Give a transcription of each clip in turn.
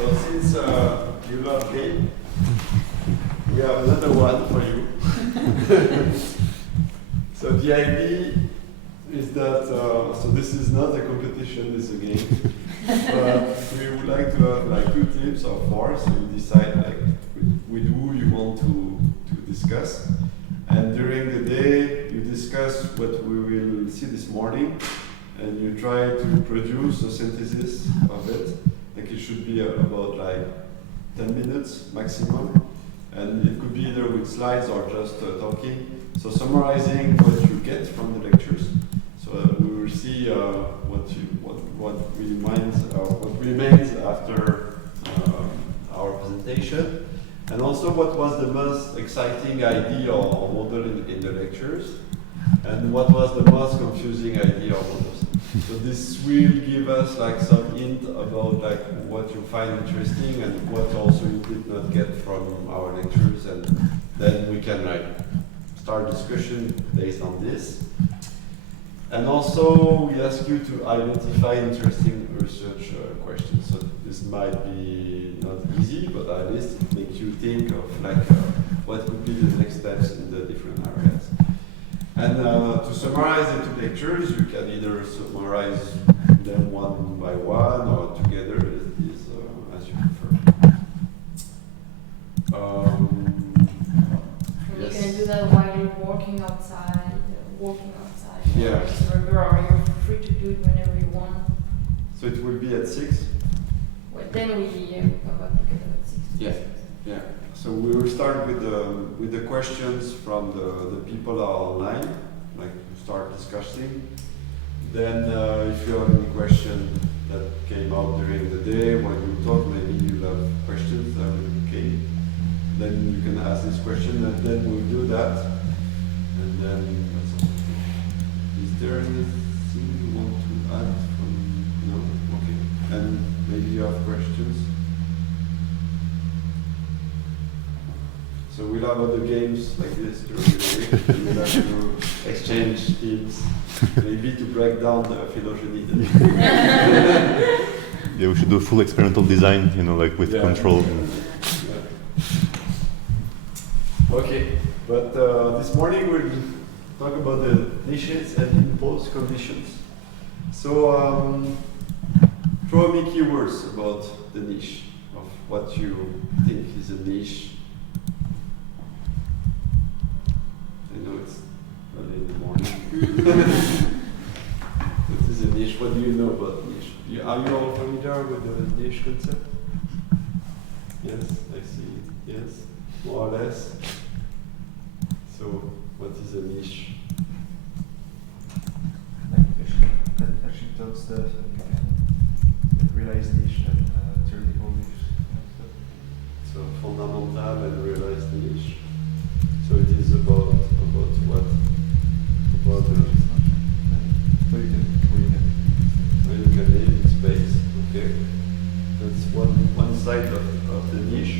So since you love game, we have another one for you. So the idea is that, so this is not a competition, it's a game. But we would like to have like 2 teams or 4, so you decide like with who you want to discuss. And during the day, you discuss what we will see this morning, and you try to produce a synthesis of it. Like it should be about like 10 minutes maximum, and it could be either with slides or just talking. So summarizing what you get from the lectures. So we will see what remains after our presentation, and also what was the most exciting idea or model in the lectures, and what was the most confusing idea or models. So this will give us like some hint about like what you find interesting and what also you did not get from our lectures, and then we can like start discussion based on this. And also we ask you to identify interesting research questions. So this might be not easy, but at least it makes you think of like what would be the next steps in the different areas. And to summarize the 2 lectures, you can either summarize them one by one or together, as you prefer. You're going to do that while you're walking outside. Yeah. Or you're free to do it whenever you want. So it will be at 6? Well, then we come back together at 6. Yeah. Yeah. So we will start with the questions from the people that are online, like start discussing. Then if you have any question that came out during the day when you talk, maybe you have questions that came. Then you can ask this question, and then we'll do that. And then is there anything you want to add from no? Okay. And maybe you have questions. So we'll have other games like this during the week. We'll have to exchange teams, maybe to break down the phylogeny. Yeah, we should do a full experimental design, like with control. Yeah. Okay, but this morning we'll talk about the niches and imposed conditions. So throw me keywords about the niche, of what you think is a niche. I know it's early in the morning. What is a niche? What do you know about niche? Are you all familiar with the niche concept? Yes, I see. Yes, more or less. So, what is a niche? Like that actually does stuff, and you can realize niche and theoretical niche. So fundamental and realized niche. So it is about what? About where you can live in space. Okay, that's one side of the niche.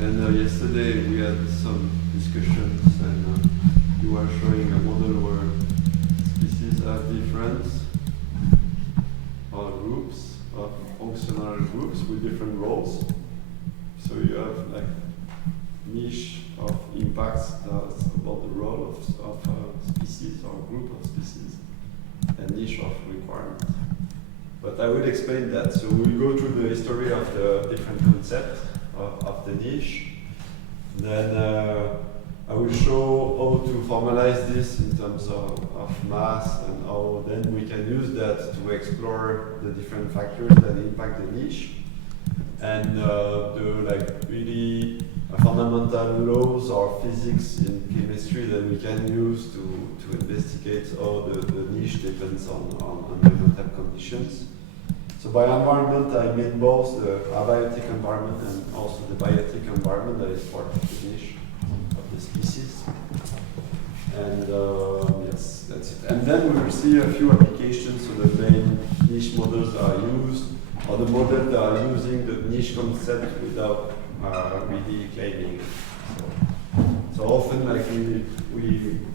And yesterday we had some discussions, and you were showing a model where species have different groups of functional groups with different roles. So you have like niche of impacts that's about the role of a species or a group of species, and niche of requirement. But I will explain that. So we'll go through the history of the different concepts of the niche. Then I will show how to formalize this in terms of mass, and how then we can use that to explore the different factors that impact the niche, and the like really fundamental laws or physics in chemistry that we can use to investigate how the niche depends on environmental conditions. So by environment, I mean both the abiotic environment and also the biotic environment that is part of the niche of the species. And yes, that's it. And then we will see a few applications. So the main niche models are used, or the models that are using the niche concept without really claiming it. So often, like we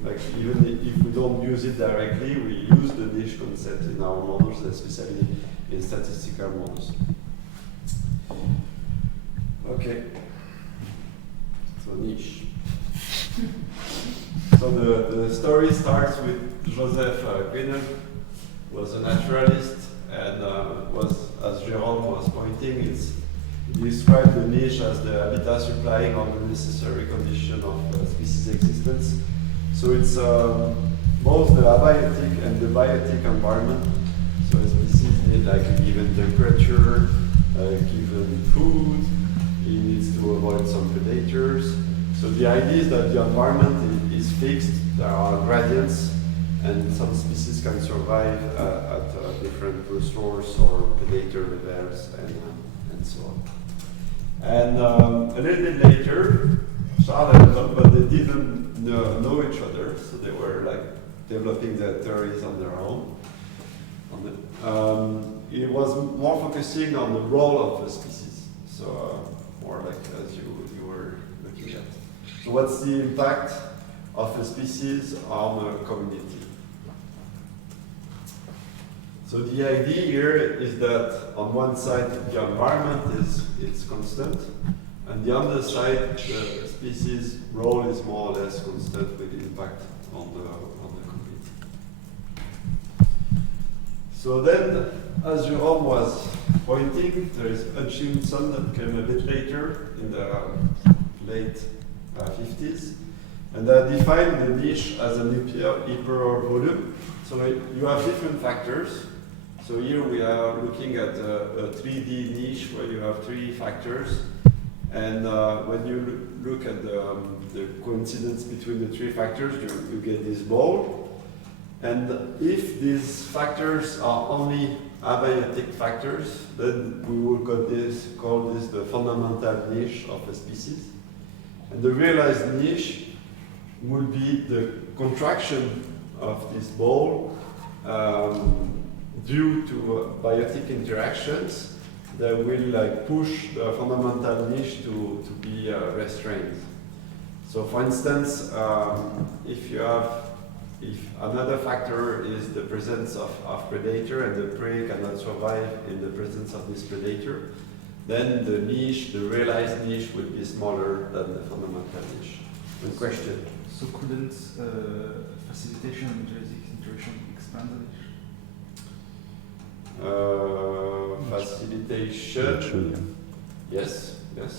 like even if we don't use it directly, we use the niche concept in our models, especially in statistical models. Okay, so niche. So the story starts with Joseph Greener, was a naturalist, and was, as Jérôme was pointing, he described the niche as the habitat supplying all the necessary condition of species existence. So it's both the abiotic and the biotic environment. So a species need like a given temperature, a given food, it needs to avoid some predators. So the idea is that the environment is fixed, there are gradients, and some species can survive at different resource or predator levels and so on. And a little bit later, Charles and Tom, but they didn't know each other, so they were like developing their theories on their own. It was more focusing on the role of a species, so more like as you were looking at. So what's the impact of a species on a community? So the idea here is that on one side the environment is constant, and the other side the species role is more or less constant with impact on the community. So then, as Jérôme was pointing, there is Hutchinson that came a bit later in the late 50s, and that defined the niche as an hypervolume. So you have different factors. So here we are looking at a 3D niche where you have three factors, and when you look at the coincidence between the three factors, you get this ball. And if these factors are only abiotic factors, then we will call this the fundamental niche of a species. And the realized niche will be the contraction of this ball due to biotic interactions that will like push the fundamental niche to be restrained. So for instance, if another factor is the presence of predator and the prey cannot survive in the presence of this predator, then the niche, the realized niche, will be smaller than the fundamental niche. Good question. So couldn't facilitation and genetic interaction expand the niche? Facilitation. True, yeah. Yes. Yeah.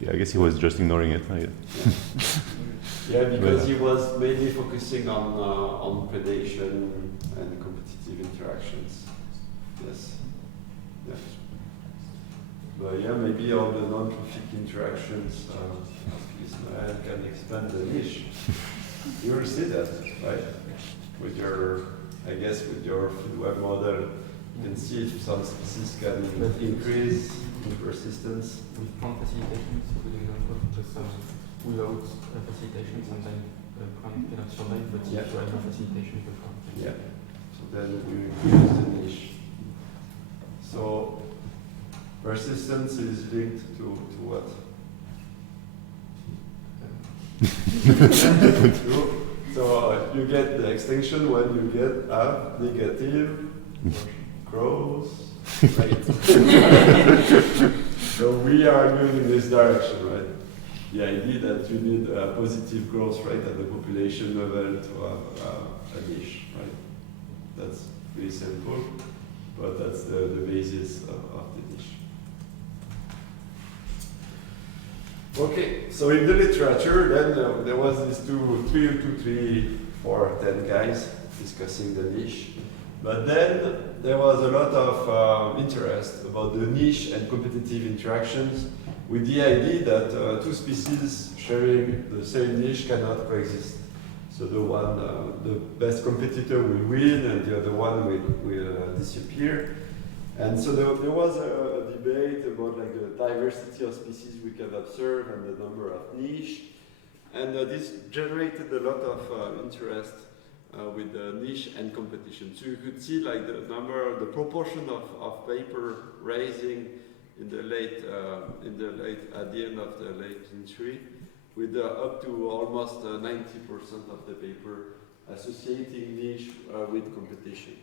Yeah, I guess he was just ignoring it. Right? Yeah, because he was mainly focusing on predation and competitive interactions. Yes. But yeah, maybe all the non-trophic interactions can expand the niche. You will see that, right? With your food web model, you can see if some species can increase in persistence. With plant facilitation, it's a good example. Just without facilitation, sometimes plant cannot survive, but if you have no facilitation, you can. Yeah. So then we use the niche. So persistence is linked to what? So you get the extinction when you get a negative growth rate. So we are moving in this direction, right? The idea that you need a positive growth rate at the population level to have a niche, right? That's pretty simple, but that's the basis of the niche. Okay, so in the literature, then there was these 3, 4, 10 guys discussing the niche. But then there was a lot of interest about the niche and competitive interactions, with the idea that two species sharing the same niche cannot coexist. So the best competitor will win and the other one will disappear. And so there was a debate about like the diversity of species we can observe and the number of niche. And this generated a lot of interest with the niche and competition. So you could see like the proportion of paper rising at the end of the late century, with up to almost 90% of the paper associating niche with competition.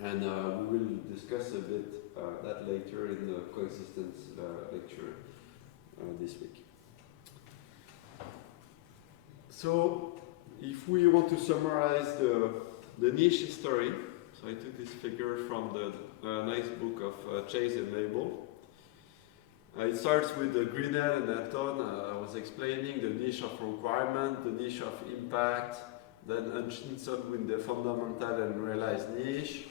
And we will discuss a bit that later in the coexistence lecture this week. So, if we want to summarize the niche history, so I took this figure from the nice book of Chase and Mabel. It starts with the Grinnell and Anton. I was explaining the niche of requirement, the niche of impact, then Hutchinson with the fundamental and realized niche.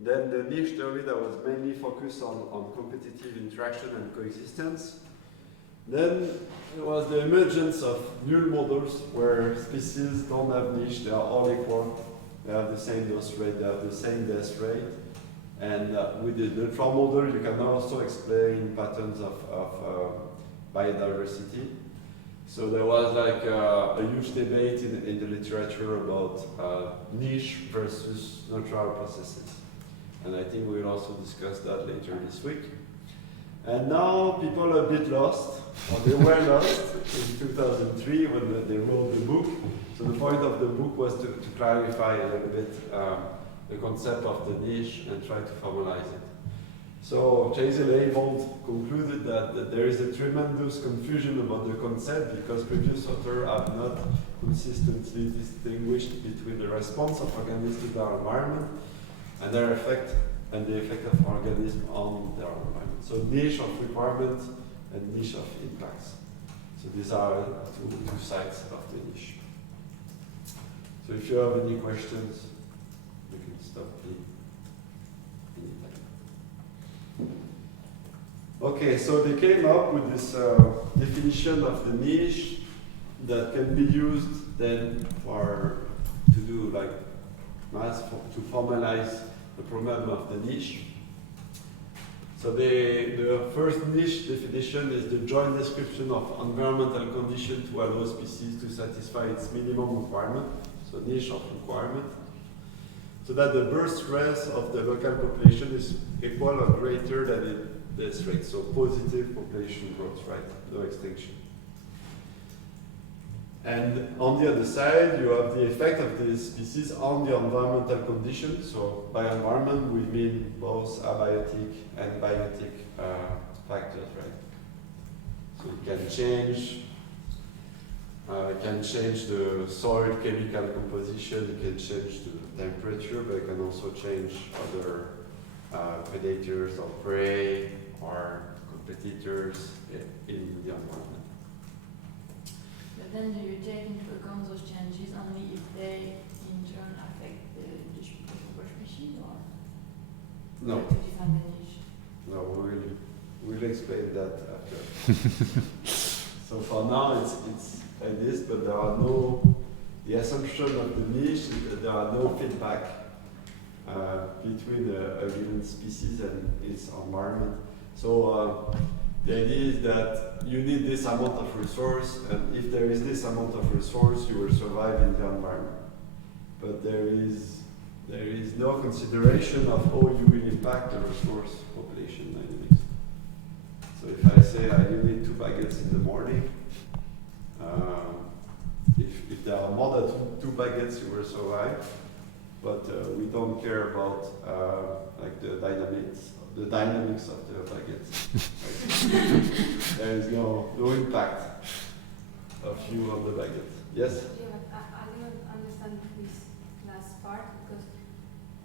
Then the niche theory that was mainly focused on competitive interaction and coexistence. Then there was the emergence of null models where species don't have niche, they are all equal, they have the same dose rate, they have the same death rate. And with the neutral model, you can also explain patterns of biodiversity. So there was like a huge debate in the literature about niche versus neutral processes. And I think we'll also discuss that later this week. And now people are a bit lost, or they were lost in 2003 when they wrote the book. So the point of the book was to clarify a little bit the concept of the niche and try to formalize it. So Chase and Mabel concluded that there is a tremendous confusion about the concept because previous authors have not consistently distinguished between the response of organisms to their environment and their effect and the effect of organisms on their environment. So niche of requirement and niche of impacts. So these are two sides of the niche. So if you have any questions, you can stop me anytime. Okay, so they came up with this definition of the niche that can be used then to do like to formalize the problem of the niche. So the first niche definition is the joint description of environmental conditions to allow species to satisfy its minimum requirement, so niche of requirement, so that the birth stress of the local population is equal or greater than its death rate, so positive population growth, right? No extinction. And on the other side, you have the effect of the species on the environmental conditions. So by environment, we mean both abiotic and biotic factors, right? So it can change the soil chemical composition, it can change the temperature, but it can also change other predators or prey or competitors in the environment. But then do you take into account those changes only if they in turn affect the species or No. to define the niche? No, we'll explain that after. So for now it's like this, but the assumption of the niche is that there are no feedback between a given species and its environment. So the idea is that you need this amount of resource, and if there is this amount of resource, you will survive in the environment. But there is no consideration of how you will impact the resource population dynamics. So if I say you need 2 baguettes in the morning, if there are more than 2 baguettes, you will survive. But we don't care about like the dynamics of the baguettes. There is no impact of you on the baguette. Yes? Yeah, but I didn't understand this last part because,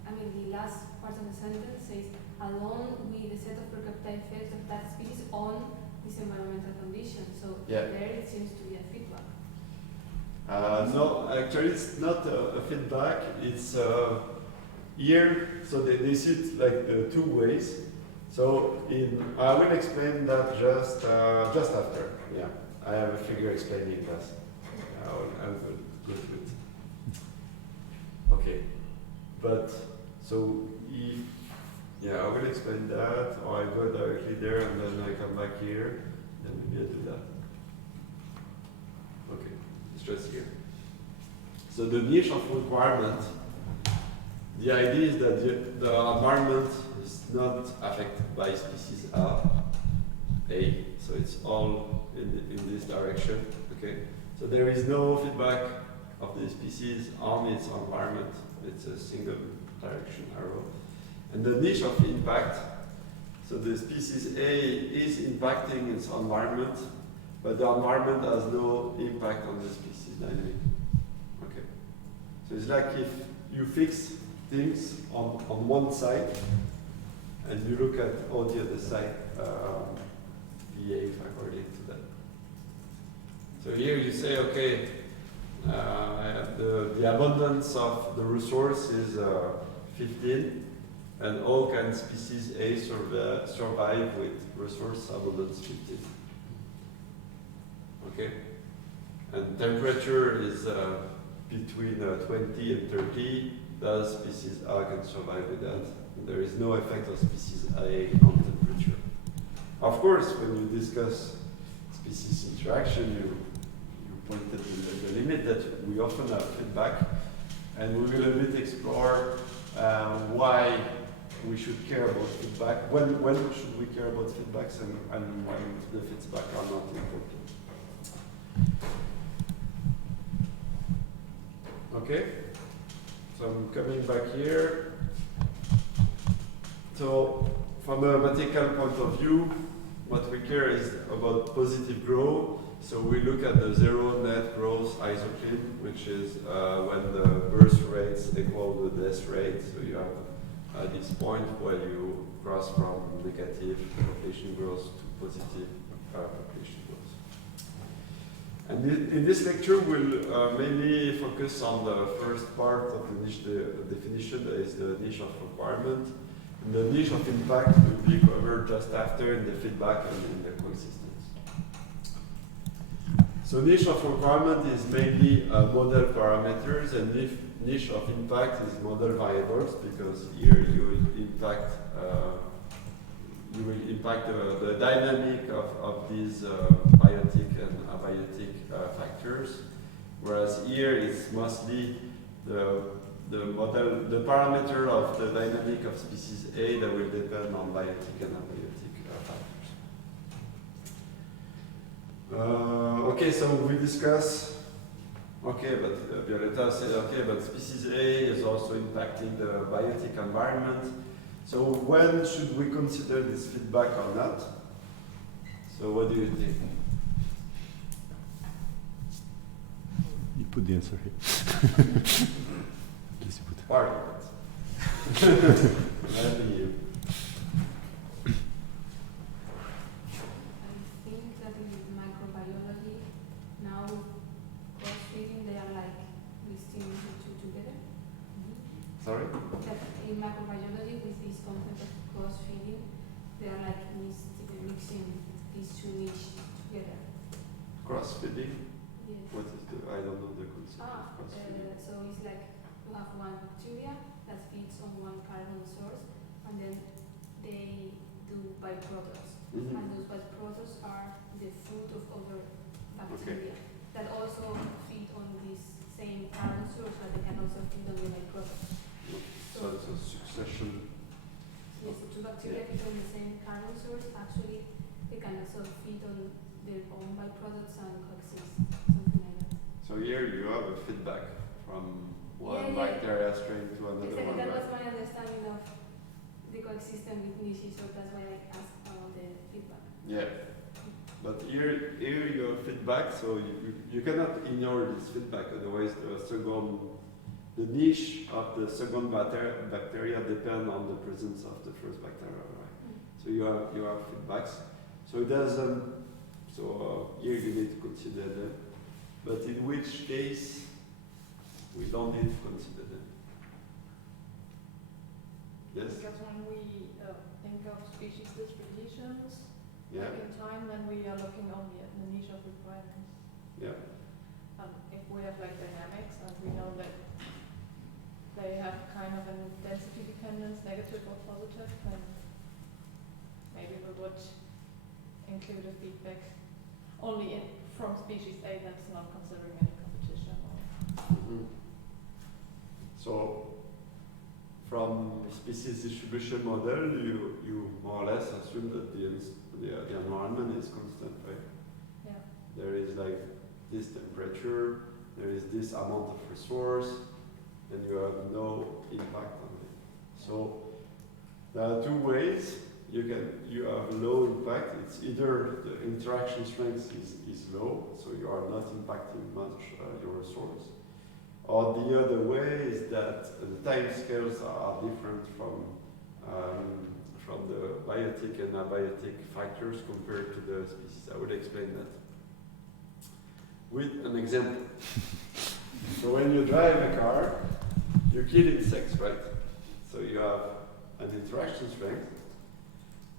I mean, the last part of the sentence says, along with the set of per capita effects of that species on this environmental condition. So Yeah. there it seems to be a feedback. No, actually it's not a feedback, it's here, so they see it like 2 ways. So I will explain that just after, yeah. I have a figure explaining that. I will go to it. Okay, but so I will explain that, or I go directly there and then I come back here, and maybe I do that. Okay. Just here. So the niche of requirement, the idea is that the environment is not affected by species A, so it's all in this direction, okay? So there is no feedback of the species on its environment, it's a single direction arrow. And the niche of impact, so the species A is impacting its environment, but the environment has no impact on the species dynamic. Okay. So it's like if you fix things on one side, and you look at how the other side behave according to that. So here you say, okay, the abundance of the resource is 15, and how can species A survive with resource abundance 15? Okay, and temperature is between 20 and 30. Does species A can survive with that? And there is no effect of species A on temperature. Of course, when you discuss species interaction, you pointed the limit that we often have feedback, and we will a bit explore why we should care about feedback, when should we care about feedbacks, and when the feedback are not important. Okay, so I'm coming back here. So from a mathematical point of view, what we care is about positive growth. So we look at the zero net growth isocline, which is when the birth rates equal the death rate. So you have this point where you cross from negative population growth to positive population growth. And in this lecture, we'll mainly focus on the first part of the niche definition, that is the niche of requirement. And the niche of impact will be covered just after in the feedback and in the coexistence. So niche of requirement is mainly model parameters, and niche of impact is model variables, because here you will impact the dynamic of these biotic and abiotic factors, whereas here it's mostly the parameter of the dynamic of species A that will depend on biotic and abiotic factors. Okay, so we discuss. Okay, but Violeta said, okay, but species A is also impacting the biotic environment. So when should we consider this feedback or not? So what do you think? You put the answer here. Part of it. Maybe you. I think that in microbiology, now cross-feeding, they are like listing the two together. Sorry? That in microbiology, with this concept of cross-feeding, they are like mixing these two niches together. Cross-feeding? Yes. What is the, I don't know the concept of cross-feeding. So it's like you have one bacteria that feeds on one carbon source, and then they do byproducts. Mm-hmm. And those byproducts are the fruit of other bacteria that also feed on this same carbon source, but they can also feed on the byproducts. So it's a succession. Yes, the two bacteria feed on the same carbon source. Actually, they can also feed on their own byproducts and coexist, something like that. So here you have a feedback from one Yeah. bacteria strain to another Exactly, one. that was Right? my understanding of the coexistence with niches, so that's why I asked about the feedback. Yeah. But here you have feedback, so you cannot ignore this feedback, otherwise the niche of the second bacteria depend on the presence of the first bacteria, right? So you have feedbacks. So it doesn't. So here you need to consider them. But in which case we don't need to consider them. Yes. Because when we think of species dispositions, Yeah. like in time, then we are looking only at the niche of requirements. Yeah. If we have like dynamics and we know that they have kind of an density dependence, negative or positive, then maybe we would include a feedback only from species A that's not considering any competition. Mm-hmm. So from species distribution model, you more or less assume that the environment is constant, right? Yeah. There is like this temperature, there is this amount of resource, and you have no impact on it. So There are two ways. You have low impact. It's either the interaction strength is low, so you are not impacting much your resource, or the other way is that the time scales are different from the biotic and abiotic factors compared to the species. I will explain that with an example. So when you drive a car, you kill insects, right? So you have an interaction strength,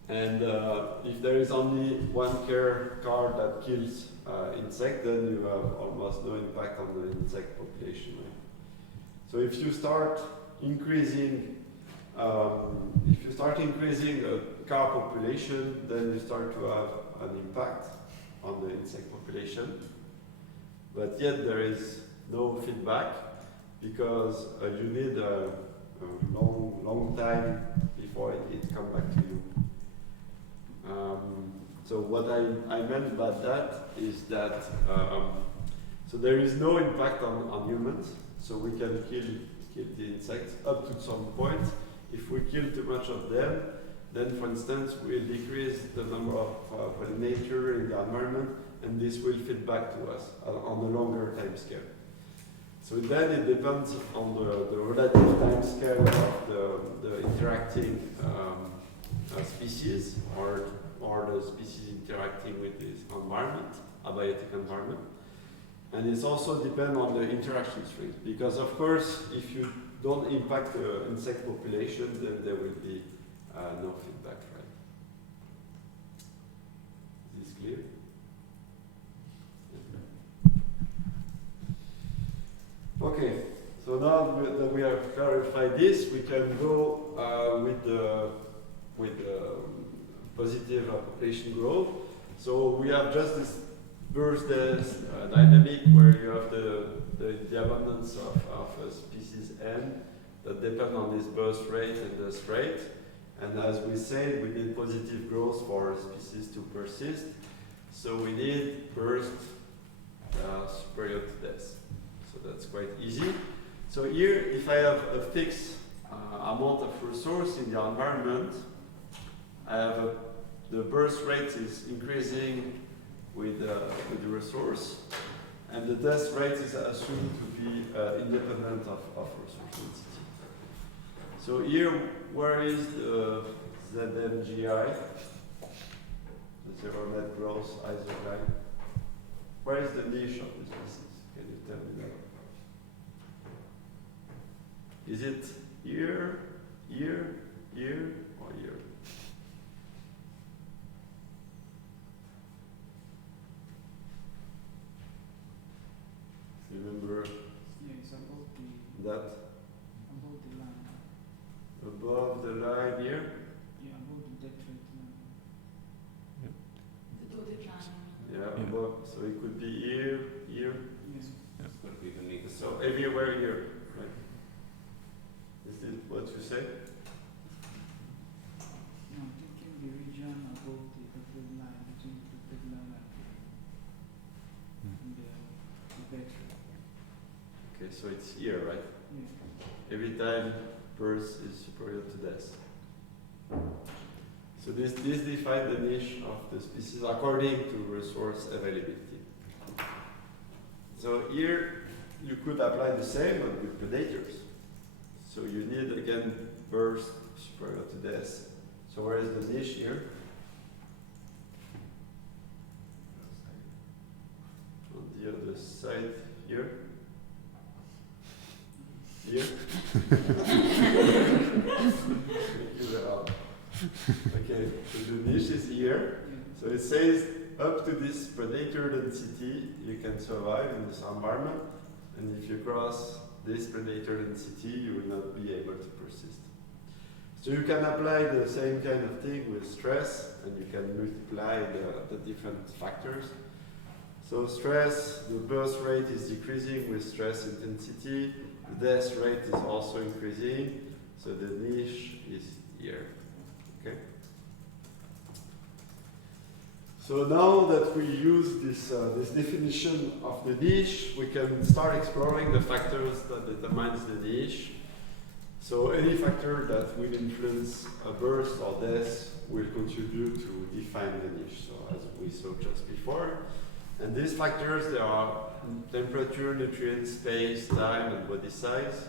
and if there is only one car that kills insect, then you have almost no impact on the insect population. Right? So if you start increasing the car population, then you start to have an impact on the insect population. But yet there is no feedback because you need a long time before it comes back to you. So what I meant by that is that so there is no impact on humans, so we can kill the insects up to some point. If we kill too much of them, then for instance we'll decrease the number of pollinators in the environment, and this will feed back to us on a longer time scale. So then it depends on the relative time scale of the interacting species or the species interacting with this environment, abiotic environment. And it's also depend on the interaction strength, because of course if you don't impact the insect population, then there will be no feedback, right? Is this clear? Okay, so now that we have clarified this, we can go with the positive population growth. So we have just this burst dynamic where you have the abundance of a species n that depend on this burst rate and this rate. And as we said, we need positive growth for species to persist. So we need burst superior to death. So that's quite easy. So here, if I have a fixed amount of resource in the environment, I have the burst rate is increasing with the resource, and the death rate is assumed to be independent of resource density. So here, where is the ZMGI, the zero net growth isoline? Where is the niche of this species? Can you tell me that? Is it here, here, here, or here? Remember it's above that? the line. Above the line here? Yeah, above the death rate line. The dotted line. Yeah, above. So it could be here, here. Yes. So everywhere here, right? Is it what you say? No, I'm thinking the region above the dotted line, between the dotted line and the death rate. Okay, so it's here, right? Yeah. Every time birth is superior to death. So this defines the niche of the species according to resource availability. So here you could apply the same but with predators. So you need again birth superior to death. So where is the niche here? On the other side here. Here. Okay, so the niche is here. So it says up to this predator density you can survive in this environment, and if you cross this predator density you will not be able to persist. So you can apply the same kind of thing with stress, and you can multiply the different factors. So stress, the birth rate is decreasing with stress intensity. The death rate is also increasing, so the niche is here. Okay. So now that we use this definition of the niche, we can start exploring the factors that determines the niche. So any factor that will influence a birth or death will contribute to define the niche, so as we saw just before. And these factors, they are temperature, nutrients, space, time, and body size.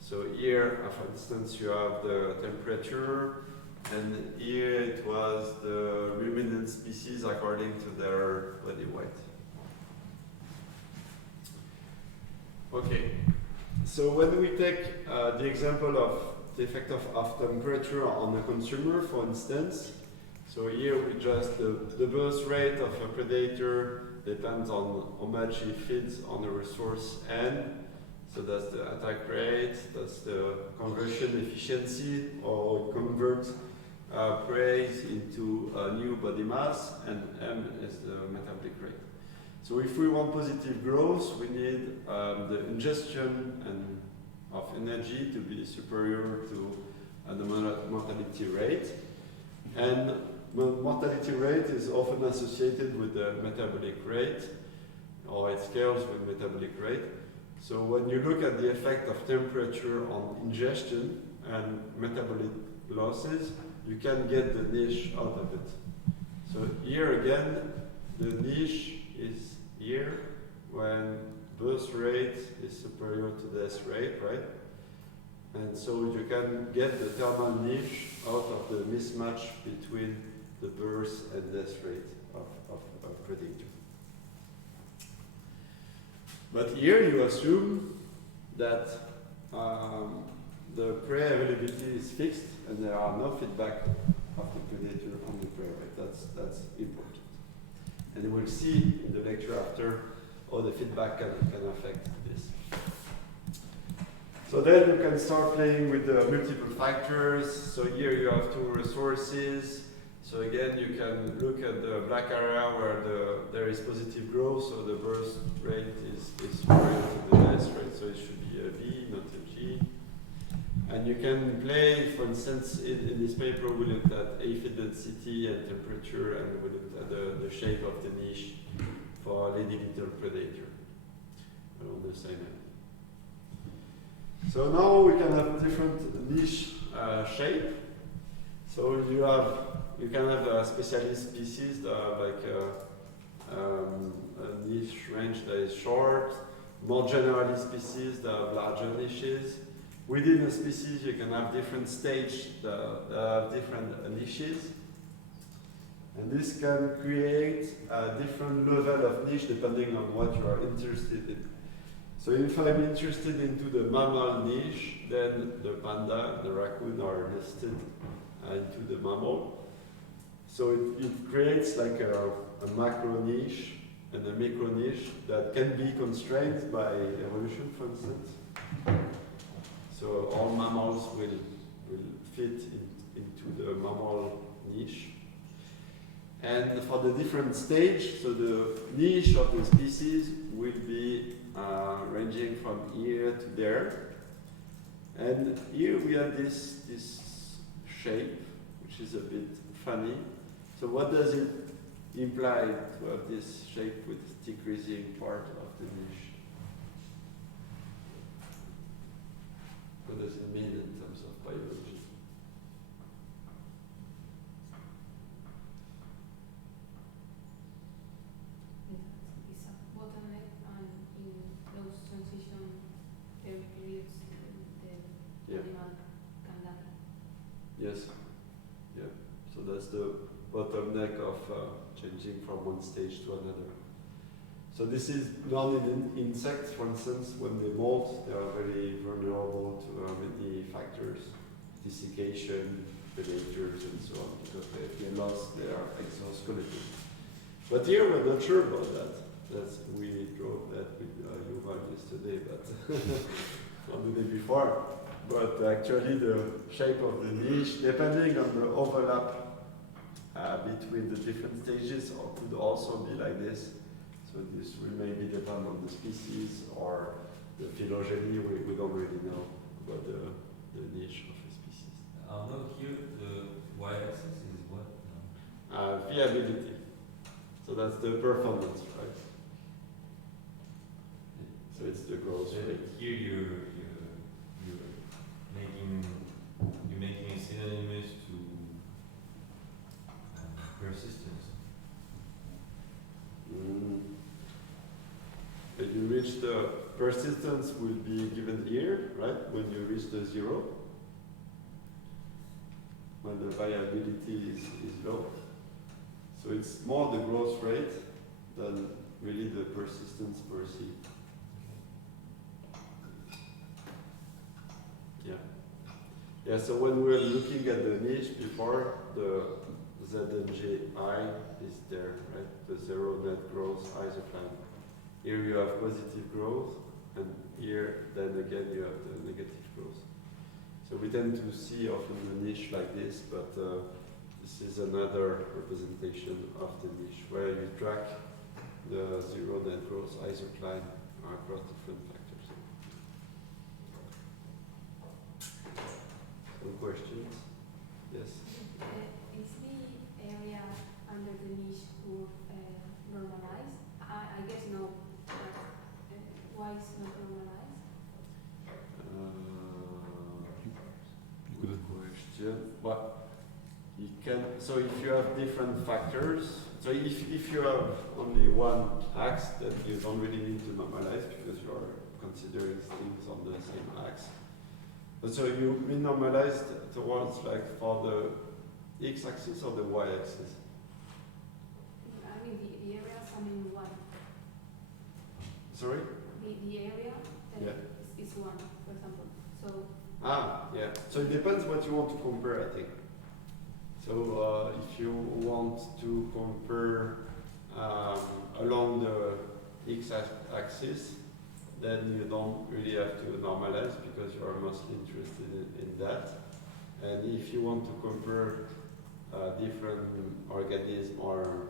So here, for instance, you have the temperature, and here it was the ruminant species according to their body weight. Okay, so when we take the example of the effect of temperature on the consumer, for instance, so here we just, the birth rate of a predator depends on how much he feeds on the resource N. So that's the attack rate, that's the conversion efficiency, or it converts prey into a new body mass, and M is the metabolic rate. So if we want positive growth, we need the ingestion of energy to be superior to the mortality rate. And mortality rate is often associated with the metabolic rate, or it scales with metabolic rate. So when you look at the effect of temperature on ingestion and metabolic losses, you can get the niche out of it. So here again, the niche is here when birth rate is superior to death rate, right? And so you can get the thermal niche out of the mismatch between the birth and death rate of predator. But here you assume that the prey availability is fixed and there are no feedback of the predator on the prey rate. That's important. And we'll see in the lecture after how the feedback can affect this. So then you can start playing with the multiple factors. So here you have two resources. So again, you can look at the black area where there is positive growth, so the birth rate is superior to the death rate, so it should be a B, not a G. And you can play, for instance, in this paper we looked at aphid density and temperature, and we looked at the shape of the niche for lady little predator on the same end. So now we can have different niche shape. So you can have a specialist species that have like a niche range that is short, more generalist species that have larger niches. Within a species, you can have different stages that have different niches. And this can create a different level of niche depending on what you are interested in. So if I'm interested into the mammal niche, then the panda, the raccoon are listed into the mammal. So it creates like a macro niche and a micro niche that can be constrained by evolution, for instance. So all mammals will fit into the mammal niche. And for the different stage, so the niche of the species will be ranging from here to there. And here we have this shape, which is a bit funny. So what does it imply to have this shape with decreasing part of the niche? What does it mean in terms of biology? It's a bottleneck, and in those transition periods, the animal can die. Yes. Yeah. So that's the bottleneck of changing from one stage to another. So this is known in insects, for instance, when they molt, they are very vulnerable to many factors, desiccation, predators, and so on, because they lost their exoskeleton. But here we're not sure about that. We drove that with Yuval yesterday, but on the day before. But actually the shape of the niche, depending on the overlap between the different stages, or could also be like this. So this will maybe depend on the species or the phylogeny. We don't really know about the niche of a species. Arnaud, here the y-axis is what now? Viability. So that's the performance, right? So it's the growth rate. Here you're making which the persistence will be given here, right, when you reach the 0, when the variability is low. So it's more the growth rate than really the persistence per se. Yeah. Yeah, so when we're looking at the niche before, the ZNJI is there, right? The zero net growth isocline. Here you have positive growth, and here then again you have the negative growth. So we tend to see often the niche like this, but this is another representation of the niche where you track the zero net growth isocline across different factors. Some questions? Yes? Is the area under the niche curve normalized? I guess no. Why is not normalized? Good question. But you can. So if you have different factors, so if you have only one axe, then you don't really need to normalize because you are considering things on the same axe. But so you mean normalized towards like for the x-axis or the y-axis? I mean the area sum in one. Sorry? The area is one, for example. So yeah. So it depends what you want to compare, I think. So if you want to compare along the x-axis, then you don't really have to normalize because you are mostly interested in that. And if you want to compare different organisms or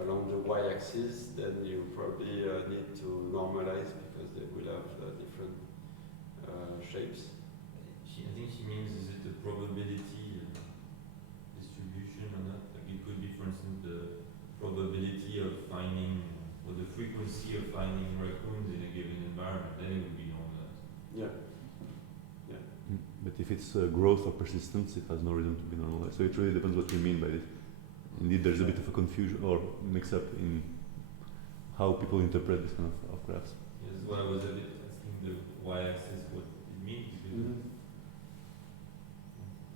along the y-axis, then you probably need to normalize because they will have different shapes. I think she means, is it the probability distribution or not? Like it could be, for instance, the probability of finding, or the frequency of finding raccoons in a given environment, then it would be normalized. Yeah. But if it's growth or persistence, it has no reason to be normalized. So it really depends what you mean by it. Indeed, there's a bit of a confusion or mix-up in how people interpret this kind of graphs. Yes, that's what I was a bit asking the y-axis what it means. Because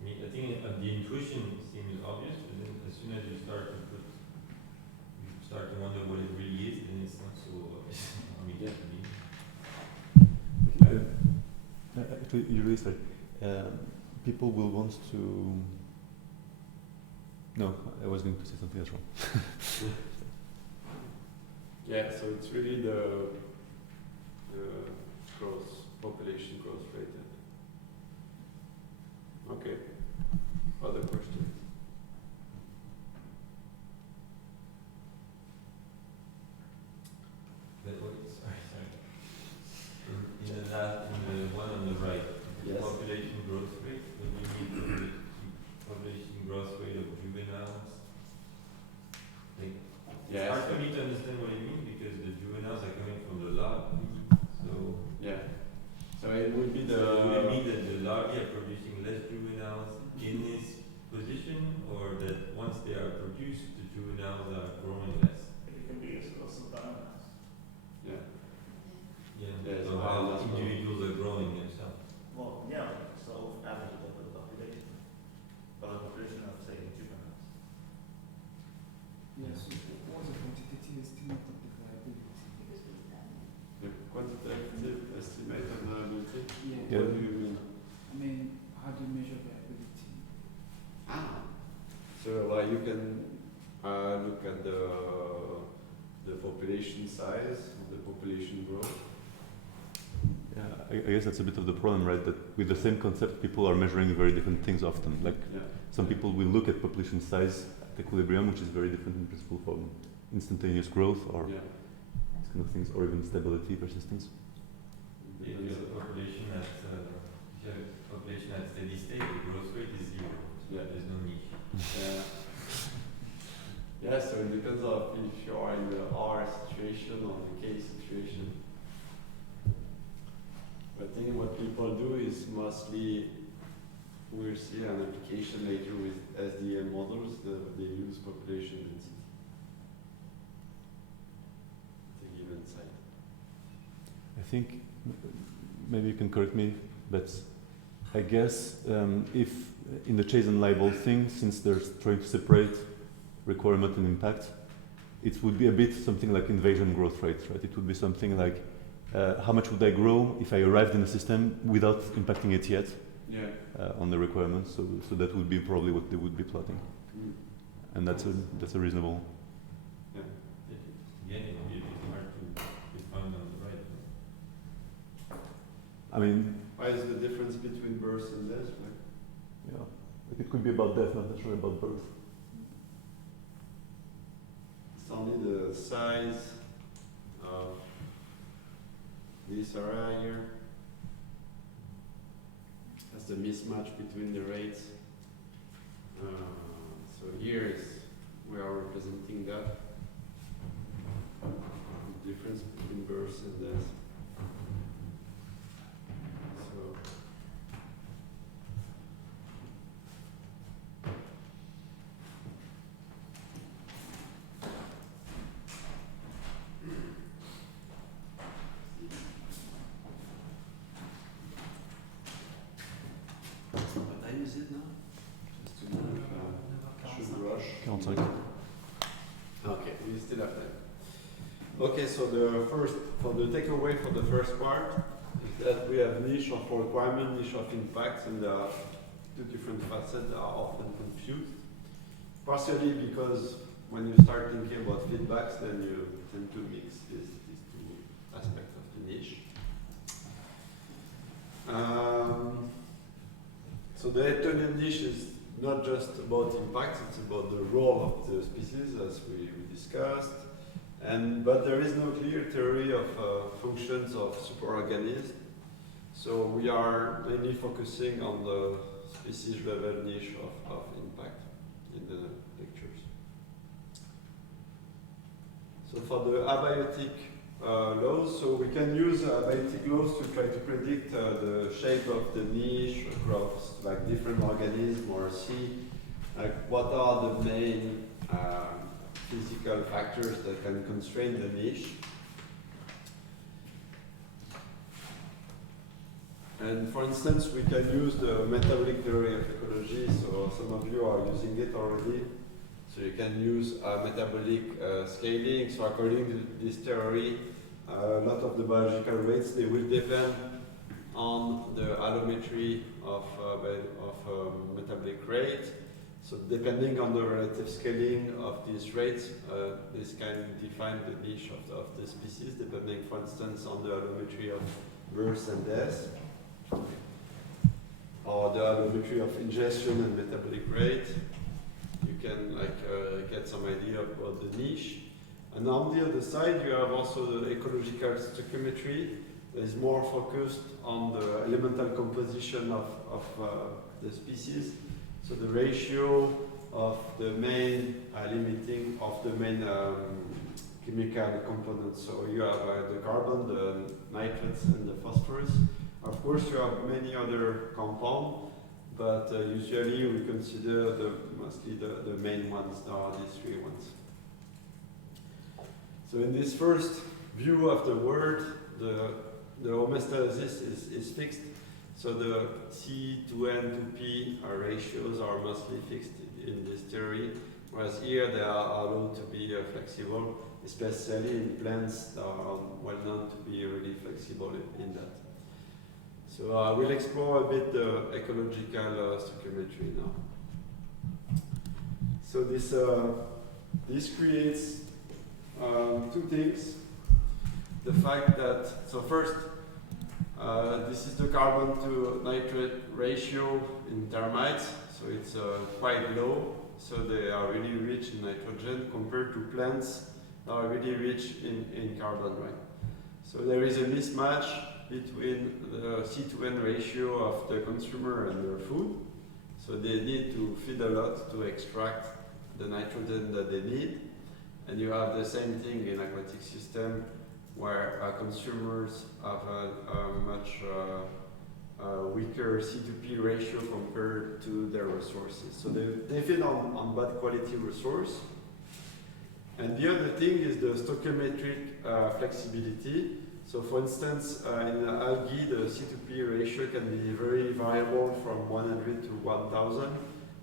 I mean, I think the intuition seems obvious, but then as soon as you start to wonder what it really is, then it's not so obvious. I mean, to me. Actually, usually, sorry, people will want to. No, I was going to say something else wrong. Yeah, so it's really the population growth rate. Okay. Other questions? Sorry. In the one on the right, Yes. population growth rate, what do you mean from the population growth rate of juveniles? Like, it's hard for me to understand what you mean because the juveniles are coming from the larvae. So yeah. So it would be the. So would it mean that the larvae are producing less juveniles in this position, or that once they are produced, the juveniles are growing less? It can be also biomass. Yeah. Yeah. Yeah, So so how biomass individuals are growing themselves. Well, yeah, so average of the population. But the population of, say, juveniles. Yes, so what's the quantitative estimate of the variability? The quantitative estimate of the ability? Yeah. What do you mean? I mean, how do you measure variability? So you can look at the population size, the population growth. Yeah, I guess that's a bit of the problem, right? That with the same concept, people are measuring very different things often. Like some people will look at population size at equilibrium, which is very different in principle from instantaneous growth or these kind of things, or even stability, persistence. If you have a population at steady state, the growth rate is 0. So there's no niche. Yeah, so it depends on if you are in the R situation or the K situation. But I think what people do is mostly, we'll see an application later with SDM models, they use population density at a given site. think maybe you can correct me, but I guess if in the chase and label thing, since they're trying to separate requirement and impact, it would be a bit something like invasion growth rate, right? It would be something like how much would I grow if I arrived in the system without impacting it yet on the requirements. So that would be probably what they would be plotting, and that's a reasonable. Yeah. Again, it would be a bit hard to define on the right. I mean, Why is the difference between birth and death? yeah, it could be about death, not necessarily about birth. It's only the size of this area here. That's the mismatch between the rates. So here is we are representing that the difference between birth and death. So but I use it now just to should rush. 45. Okay, we still have time. Okay, so the takeaway for the first part is that we have niche of requirement, niche of impact, and there are two different facets that are often confused. Partially because when you start thinking about feedbacks, then you tend to mix these two aspects of the niche. So the heterogeneous niche is not just about impact, it's about the role of the species, as we discussed. But there is no clear theory of functions of superorganisms. So we are mainly focusing on the species level niche of impact in the lectures. So for the abiotic laws, so we can use abiotic laws to try to predict the shape of the niche across like different organisms, or see like what are the main physical factors that can constrain the niche. And for instance, we can use the metabolic theory of ecology, so some of you are using it already. So you can use metabolic scaling. So according to this theory, a lot of the biological rates, they will depend on the allometry of metabolic rate. So depending on the relative scaling of these rates, this can define the niche of the species, depending, for instance, on the allometry of birth and death, or the allometry of ingestion and metabolic rate. You can get some idea about the niche. And on the other side, you have also the ecological stoichiometry that is more focused on the elemental composition of the species. So the ratio of the main limiting of the main chemical components. So you have the carbon, the nitrates, and the phosphorus. Of course, you have many other compounds, but usually we consider mostly the main ones. There are these three ones. So in this first view of the world, the homeostasis is fixed. So the C to N to P ratios are mostly fixed in this theory, whereas here they are allowed to be flexible, especially in plants that are well known to be really flexible in that. So I will explore a bit the ecological stoichiometry now. So this creates two things. The fact that, so first, this is the carbon to nitrate ratio in termites, so it's quite low, so they are really rich in nitrogen compared to plants that are really rich in carbon, right? So there is a mismatch between the C to N ratio of the consumer and their food, so they need to feed a lot to extract the nitrogen that they need, and you have the same thing in aquatic system, where consumers have a much weaker C to P ratio compared to their resources. So they feed on bad quality resource. And the other thing is the stoichiometric flexibility. So for instance, in algae, the C2P ratio can be very variable from 100 to 1000,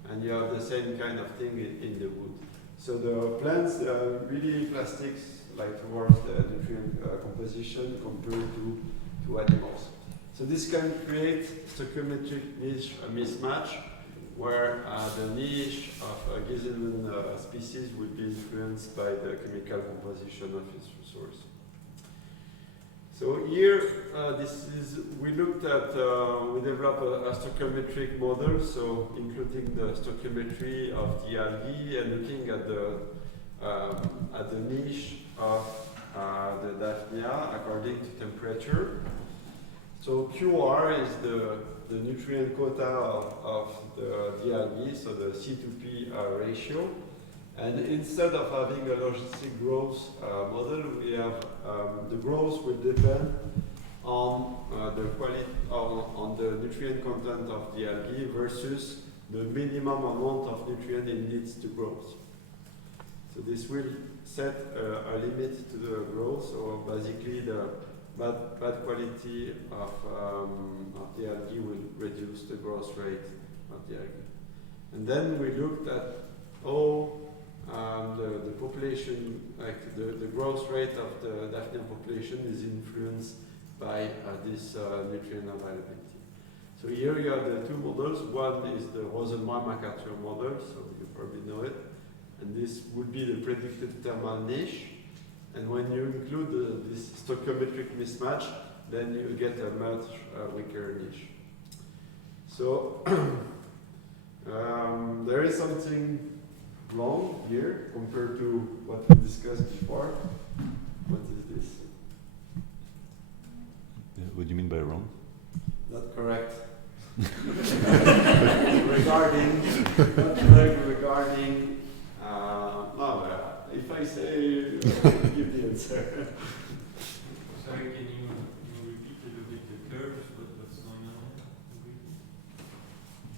and you have the same kind of thing in the wood. So the plants are really plastics, like towards the nutrient composition compared to animals. So this can create stoichiometric niche mismatch, where the niche of a given species will be influenced by the chemical composition of its resource. So here, we looked at, we developed a stoichiometric model, so including the stoichiometry of the algae and looking at the niche of the Daphnia according to temperature. So QR is the nutrient quota of the algae, so the C2P ratio. And instead of having a logistic growth model, we have the growth will depend on the quality, on the nutrient content of the algae versus the minimum amount of nutrient it needs to grow. So this will set a limit to the growth, so basically the bad quality of the algae will reduce the growth rate of the algae. And then we looked at how the population, like the growth rate of the Daphnia population is influenced by this nutrient availability. So here you have the two models. One is the Rosenmeier-McArthur model, so you probably know it. And this would be the predicted thermal niche. And when you include this stoichiometric mismatch, then you get a much weaker niche. So there is something wrong here compared to what we discussed before. What is this? Yeah, what do you mean by wrong? Not correct. regarding if I say, give the answer. Sorry, can you repeat a little bit the curves? What's going on?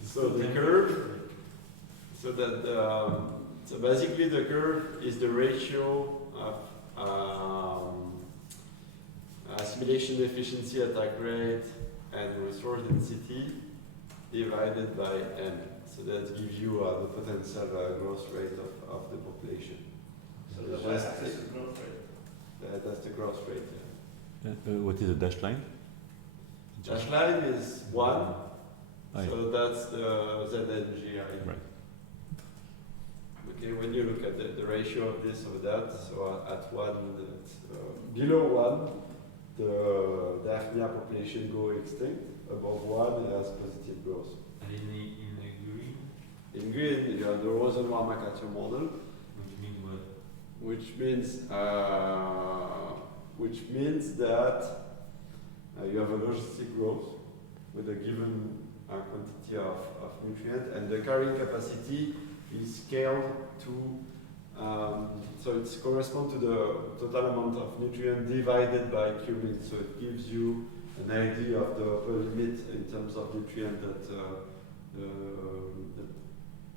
So the curve, so basically the curve is the ratio of assimilation efficiency, attack rate, and resource density divided by n. So that gives you the potential growth rate of the population. So the y-axis is the growth rate. That's the growth rate. Yeah. What is a dashed line? Dash line is 1, yeah. so that's the ZNGI. Right. Okay, when you look at the ratio of this or that, so at 1, that's, below 1, the Daphnia population go extinct. Above 1, it has positive growth. And in the green, In green, you have the Rosenmeier-McArthur model, which means what? Which means that you have a logistic growth with a given quantity of nutrient, and the carrying capacity is scaled to, so it corresponds to the total amount of nutrient divided by cumin. So it gives you an idea of the upper limit in terms of nutrient that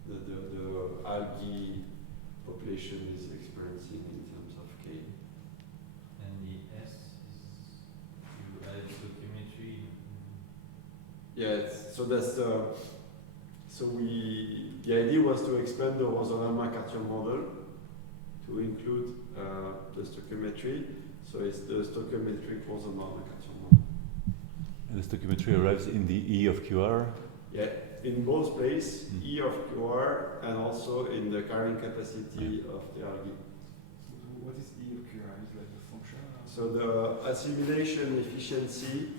the algae population is experiencing in terms of K. And the S is you add stoichiometry. Yeah, so that's the idea was to expand the Rosenmeier-McArthur model to include the stoichiometry. So it's the stoichiometric Rosenmeier-McArthur model. And the stoichiometry arrives in the E of QR. Yeah, in both places, E of QR and also in the carrying capacity of the algae. What is E of QR? Is like the function? So the assimilation efficiency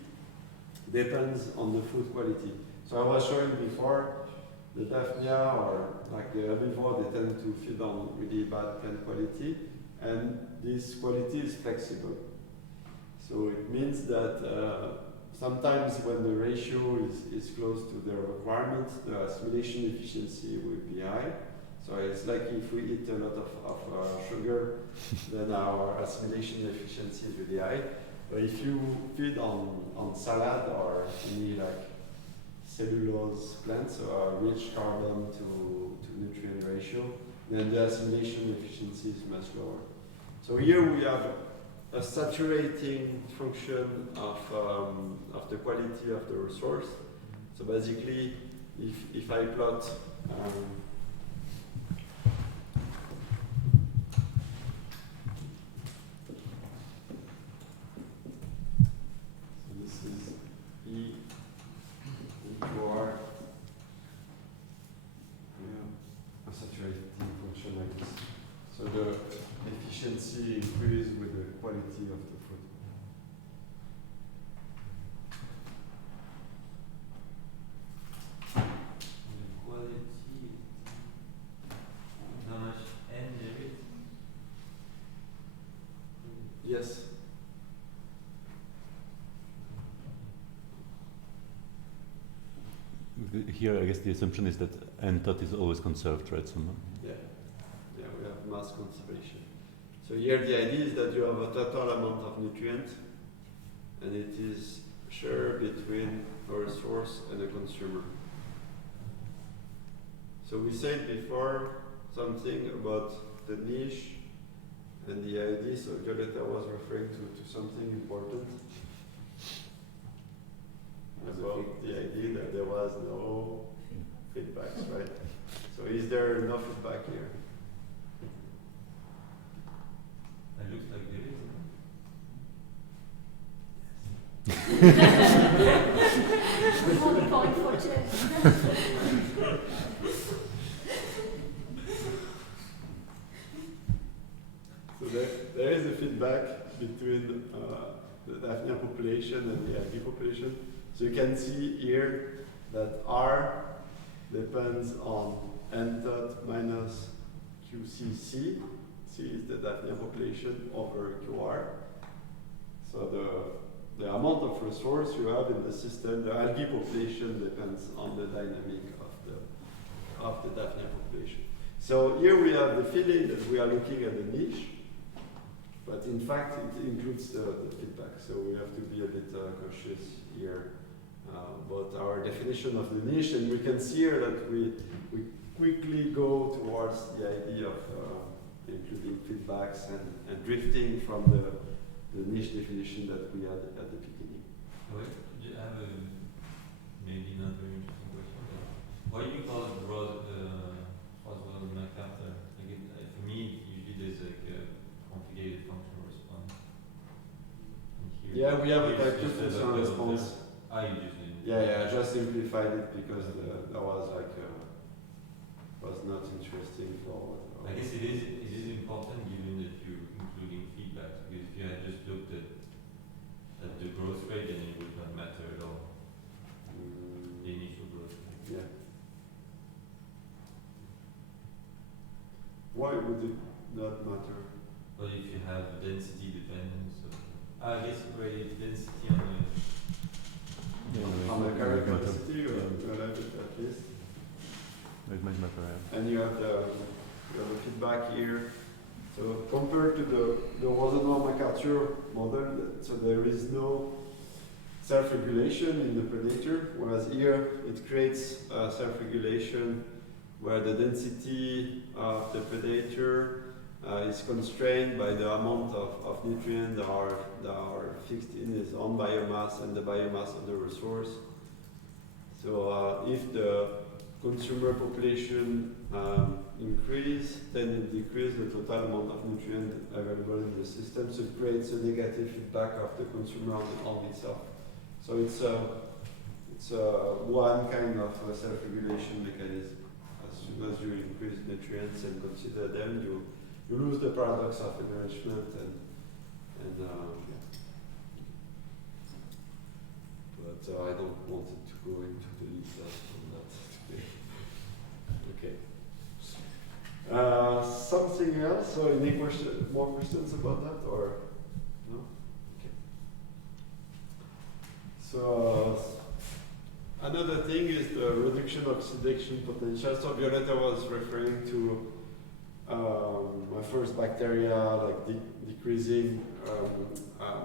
depends on the food quality. So I was showing before, the Daphnia or like the herbivore, they tend to feed on really bad plant quality, and this quality is flexible. So it means that sometimes when the ratio is close to the requirement, the assimilation efficiency will be high. So it's like if we eat a lot of sugar, then our assimilation efficiency is really high. But if you feed on salad or any like cellulose plants or rich carbon to nutrient ratio, then the assimilation efficiency is much lower. So here we have a saturating function of the quality of the resource. So basically, if I plot so this is E equal R, a saturating function like this. So the efficiency increases with the quality of the food. The quality, how much N there is? Yes. Here, I guess the assumption is that n tot is always conserved, right? Yeah, we have mass conservation. So here the idea is that you have a total amount of nutrient, and it is shared between a resource and a consumer. So we said before something about the niche and the idea, so Violetta was referring to something important about the idea that there was no feedbacks, right? So is there no feedback here? It looks like there is. 1 point for Jeff. So there is a feedback between the Daphnia population and the algae population. So you can see here that R depends on n tot minus QCC. C is the Daphnia population over QR. So the amount of resource you have in the system, the algae population depends on the dynamic of the Daphnia population. So here we have the feeling that we are looking at the niche, but in fact it includes the feedback. So we have to be a bit cautious here about our definition of the niche, and we can see here that we quickly go towards the idea of including feedbacks and drifting from the niche definition that we had at the beginning. Wait, do you have maybe not very interesting question? Why do you call it Roswell McCarthy? Like for me, usually there's like a complicated functional response. And here Yeah, we have a it's type 2 just functional response. You just didn't. Yeah, I just simplified it because that was like was not interesting for. I guess it is important given that you're including feedback, because if you had just looked at the growth rate, then it would not matter at all. The initial growth rate. Yeah. Why would it not matter? But if you have density dependence, I guess already density on On the characteristic, you have it at least. It might matter, yeah. And you have the feedback here. So compared to the Rosenau-MacArthur model, so there is no self-regulation in the predator, whereas here it creates self-regulation where the density of the predator is constrained by the amount of nutrients that are fixed in his own biomass and the biomass of the resource. So if the consumer population increase, then it decreases the total amount of nutrient available in the system, so it creates a negative feedback of the consumer on itself. So it's one kind of self-regulation mechanism. As soon as you increase nutrients and consider them, you lose the paradox of enrichment and but I don't want it to go into the details on that today. Okay. Something else? So any more questions about that or no? Okay. So another thing is the reduction oxidation potential. So Violetta was referring to my first bacteria like decreasing,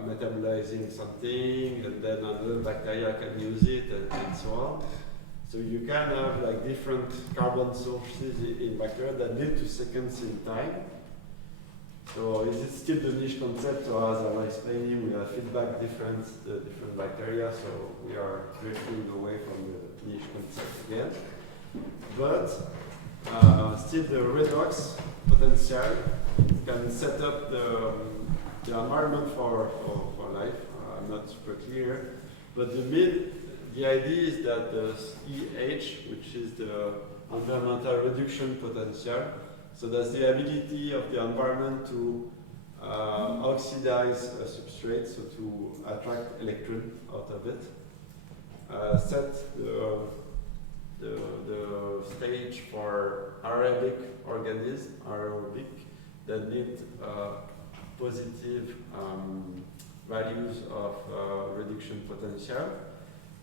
metabolizing something, and then another bacteria can use it and so on. So you can have like different carbon sources in bacteria that lead to sequence in time. So is it still the niche concept? So as I was explaining, we have feedback different bacteria, so we are drifting away from the niche concept again. But still the redox potential can set up the environment for life. I'm not super clear. But the idea is that the EH, which is the environmental reduction potential, so that's the ability of the environment to oxidize a substrate, so to attract electron out of it, set the stage for aerobic organisms, that need positive values of reduction potential,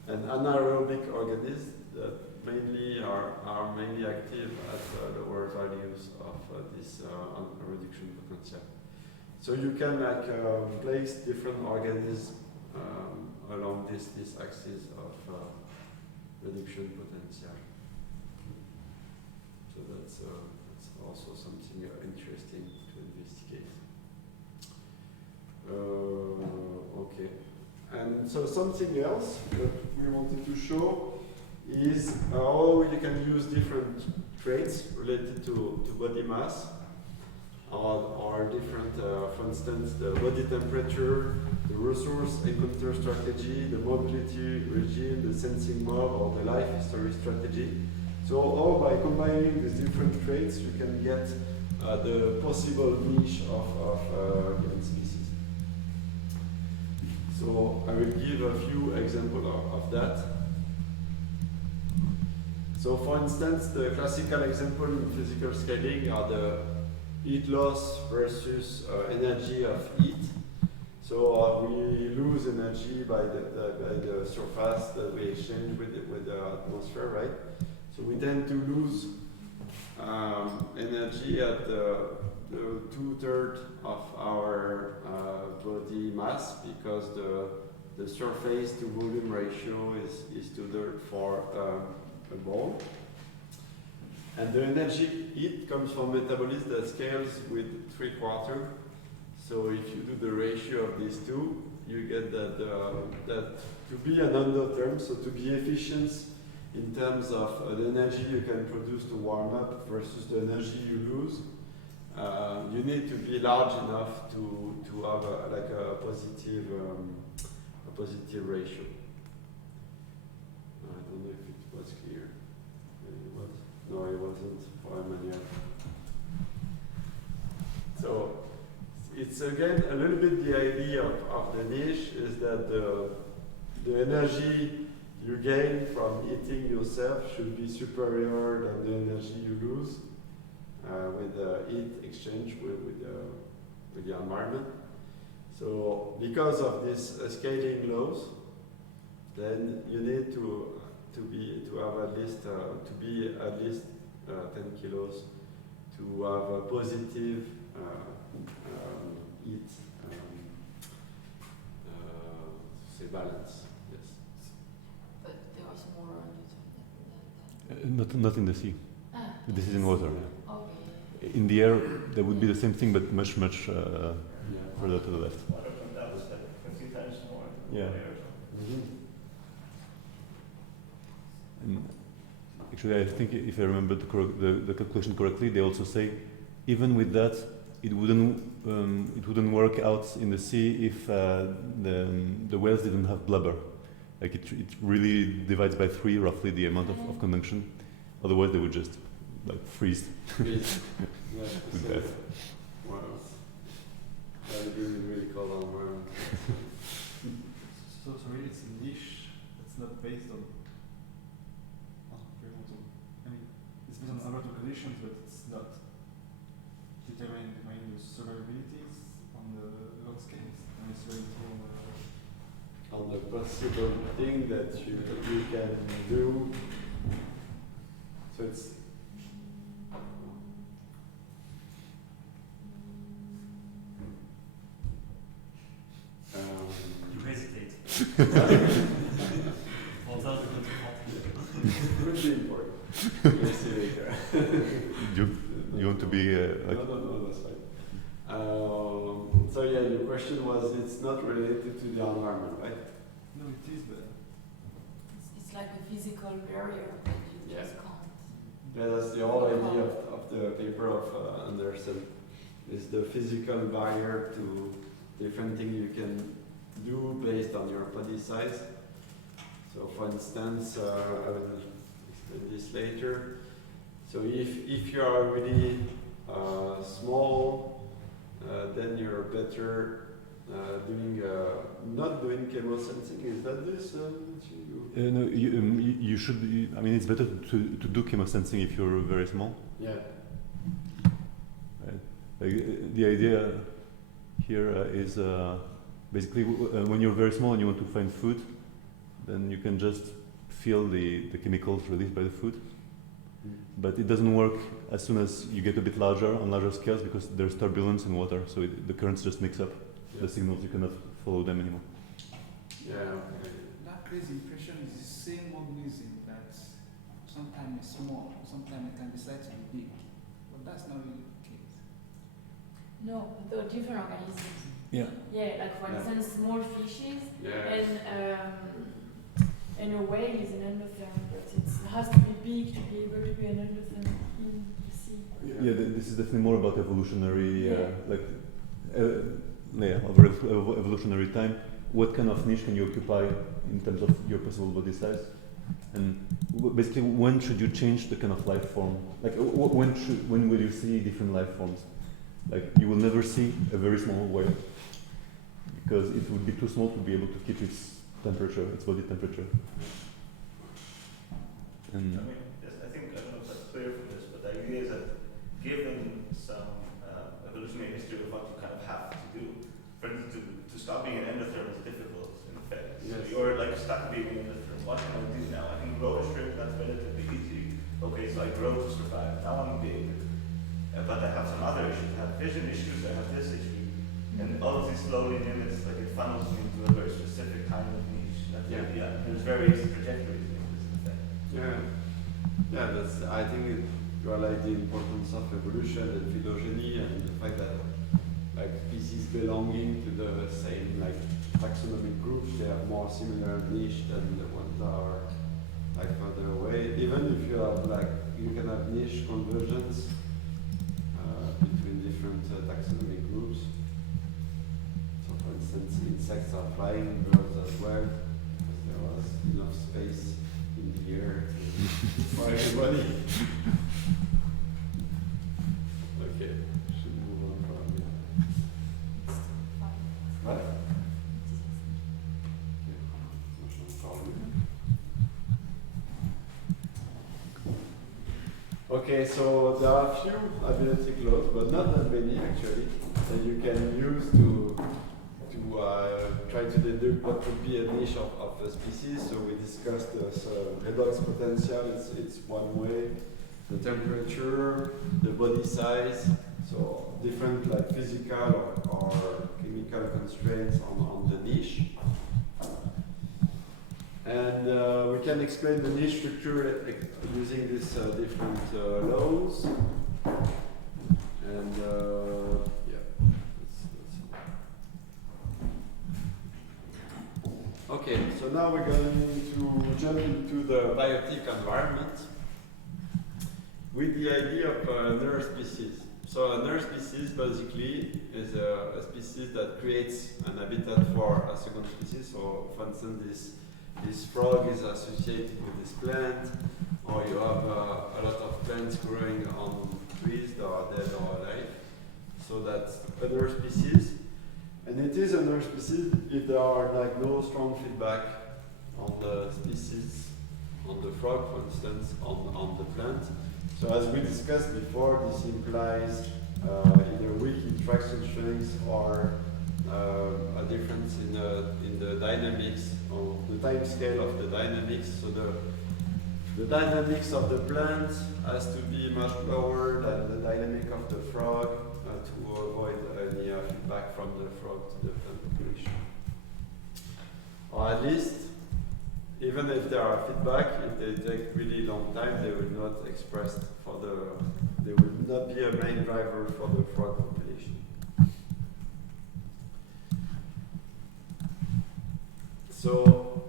and anaerobic organisms that mainly are mainly active at lower values of this reduction potential. So you can place different organisms along this axis of reduction potential. So that's also something interesting to investigate. Okay, and so something else that we wanted to show is how you can use different traits related to body mass, or different, for instance, the body temperature, the resource encounter strategy, the mobility regime, the sensing mode, or the life history strategy. So all by combining these different traits, you can get the possible niche of given species. So I will give a few examples of that. So for instance, the classical example in physical scaling are the heat loss versus energy of heat. So we lose energy by the surface that we exchange with the atmosphere, right? So we tend to lose energy at the 2/3 of our body mass, because the surface to volume ratio is 2/3 for a ball. And the energy heat comes from metabolism that scales with 3/4. So if you do the ratio of these two, you get that to be an endotherm, so to be efficient in terms of the energy you can produce to warm up versus the energy you lose, you need to be large enough to have a positive ratio. I don't know if it was clear. It was. No, it wasn't for Emmanuel. So it's again a little bit the idea of the niche is that the energy you gain from eating yourself should be superior than the energy you lose with the heat exchange with the environment. So because of this scaling laws, then you need to have at least 10 kilos to have a positive heat say balance. Yes. But there was more on it. Not in the sea. This is in water. Yeah. Okay. In the air, there would be the same thing, but much further to the left. Water from that was like 50 times more. Yeah. And actually, I think if I remember the calculation correctly, they also say even with that, it wouldn't work out in the sea if the whales didn't have blubber. Like it really divides by 3 roughly the amount of conduction. Otherwise, they would just like freeze. With that. Wow. That really cold environment. So sorry, it's a niche that's not based on. I mean, it's based on a lot of conditions, but it's not determining the survivabilities on the long scales. And it's very On the possible thing that you can do. So it's you hesitate. Although the could be important. Let's see later. You want to be like? No, that's fine. So yeah, your question was it's not related to the environment, right? No, it is, but It's like a physical barrier that you Yeah. just can't. Yeah, that's the whole idea of the paper of Anderson, is the physical barrier to different things you can do based on your body size. So for instance, I will explain this later. So if you are really small, then you're better doing not doing chemosensing. Is that this? No, you should. I mean, it's better to do chemosensing if you're very small. Yeah. Right. Like, the idea here is basically when you're very small and you want to find food, then you can just feel the chemicals released by the food. But it doesn't work as soon as you get a bit larger, on larger scales, because there's turbulence in water, so the currents just mix up the signals. You cannot follow them anymore. Yeah. Okay. That creates impression is the same organism that sometimes is small, sometimes it can decide to be big. But that's not really the case. No, but they're different organisms. Yeah. Yeah, like for Yeah. instance, small fishes Yeah. and a whale is an endotherm, but it has to be big to be able to be an endotherm in the sea. Yeah, this is definitely more about evolutionary, Yeah. over evolutionary time. What kind of niche can you occupy in terms of your possible body size? And basically, when should you change the kind of life form? Like, when will you see different life forms? Like, you will never see a very small whale because it would be too small to be able to keep its temperature, its body temperature. And I mean, yes, I think, I don't know if that's clear from this, but the idea is that given some evolutionary history of what you kind of have to do, for instance, to stop being an endotherm is difficult in effect. So Yes. you're like stuck being an endotherm. What can I do now? I can grow a shrimp, that's relatively easy. Okay, so I grow to survive. Now I'm big. But I have some other issues. I have vision issues, I have this issue. And all of these slowly limits, like it funnels me into a very specific kind of niche. That's the Yeah. idea. There's various trajectories in this effect. Yeah. Yeah, that's. I think you highlight the importance of evolution and phylogeny and the fact that like species belonging to the same like taxonomic group, they have more similar niche than the ones that are like further away. Even if you have like you can have niche convergence between different taxonomic groups. So for instance, insects are flying, birds as well, because there was enough space in the air for everybody. Okay, should move on probably. What? Okay, no problem. Okay, so there are a few ability clauses, but not that many actually, that you can use to try to deduce what would be a niche of a species. So we discussed this redox potential, it's one way, the temperature, the body size, so different like physical or chemical constraints on the niche. And we can explain the niche structure using these different laws. And yeah, okay, so now we're going to jump into the biotic environment with the idea of another species. So another species basically is a species that creates an habitat for a second species. So for instance, this frog is associated with this plant, or you have a lot of plants growing on trees that are dead or alive. So that's another species. And it is another species if there are like no strong feedback on the species, on the frog for instance, on the plant. So as we discussed before, this implies either weak interaction strengths or a difference in the dynamics, or the time scale of the dynamics. So the dynamics of the plant has to be much lower than the dynamic of the frog to avoid any feedback from the frog to the plant population. Or at least, even if there are feedback, if they take really long time, they will not express they will not be a main driver for the frog population. So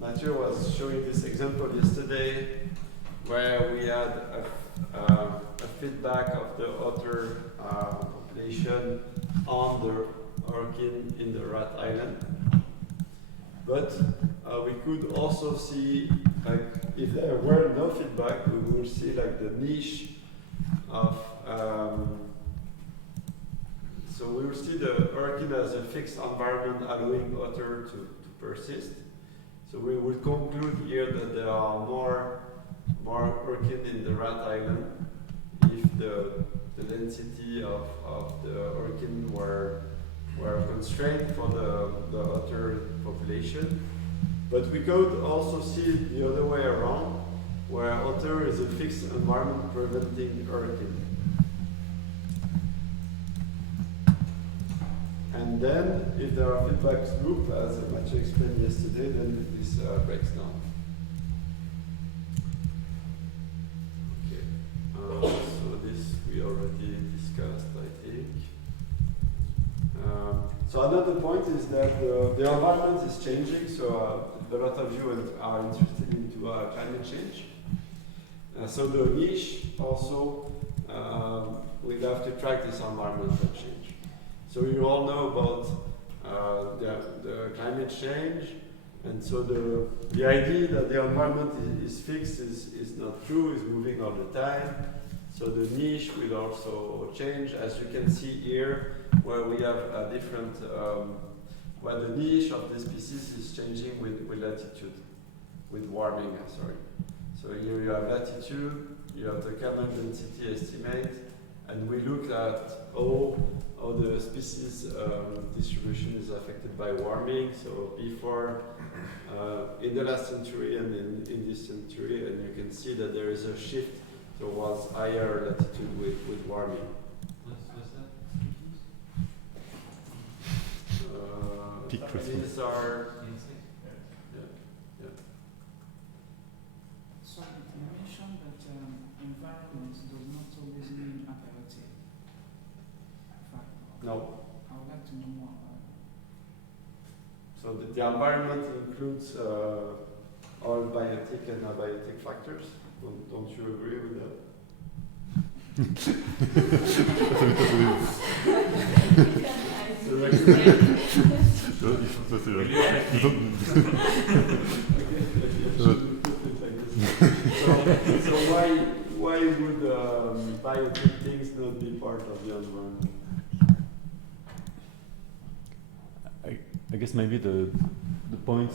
Mathieu was showing this example yesterday where we had a feedback of the otter population on the orkin in the rat island. But we could also see, like, if there were no feedback, we will see like the niche of, so we will see the orkin as a fixed environment allowing otter to persist. So we would conclude here that there are more orkin in the rat island if the density of the orkin were constrained for the otter population. But we could also see it the other way around, where otter is a fixed environment preventing orkin. And then, if there are feedback loops, as Mathieu explained yesterday, then this breaks down. Okay, so this we already discussed, I think. So another point is that the environment is changing, so a lot of you are interested into climate change. So the niche also will have to track this environmental change. So you all know about the climate change, and so the idea that the environment is fixed is not true, is moving all the time. So the niche will also change, as you can see here, where we have a different, where the niche of the species is changing with latitude, with warming, sorry. So here you have latitude, you have the carbon density estimate, and we look at how the species distribution is affected by warming. So before, in the last century and in this century, and you can see that there is a shift towards higher latitude with warming. What's that? These are, So you mentioned that environment does not always mean abiotic. no. I would like to know more about that. So the environment includes all biotic and abiotic factors. Don't you agree with that? So why would biotic things not be part of the environment? I guess maybe the point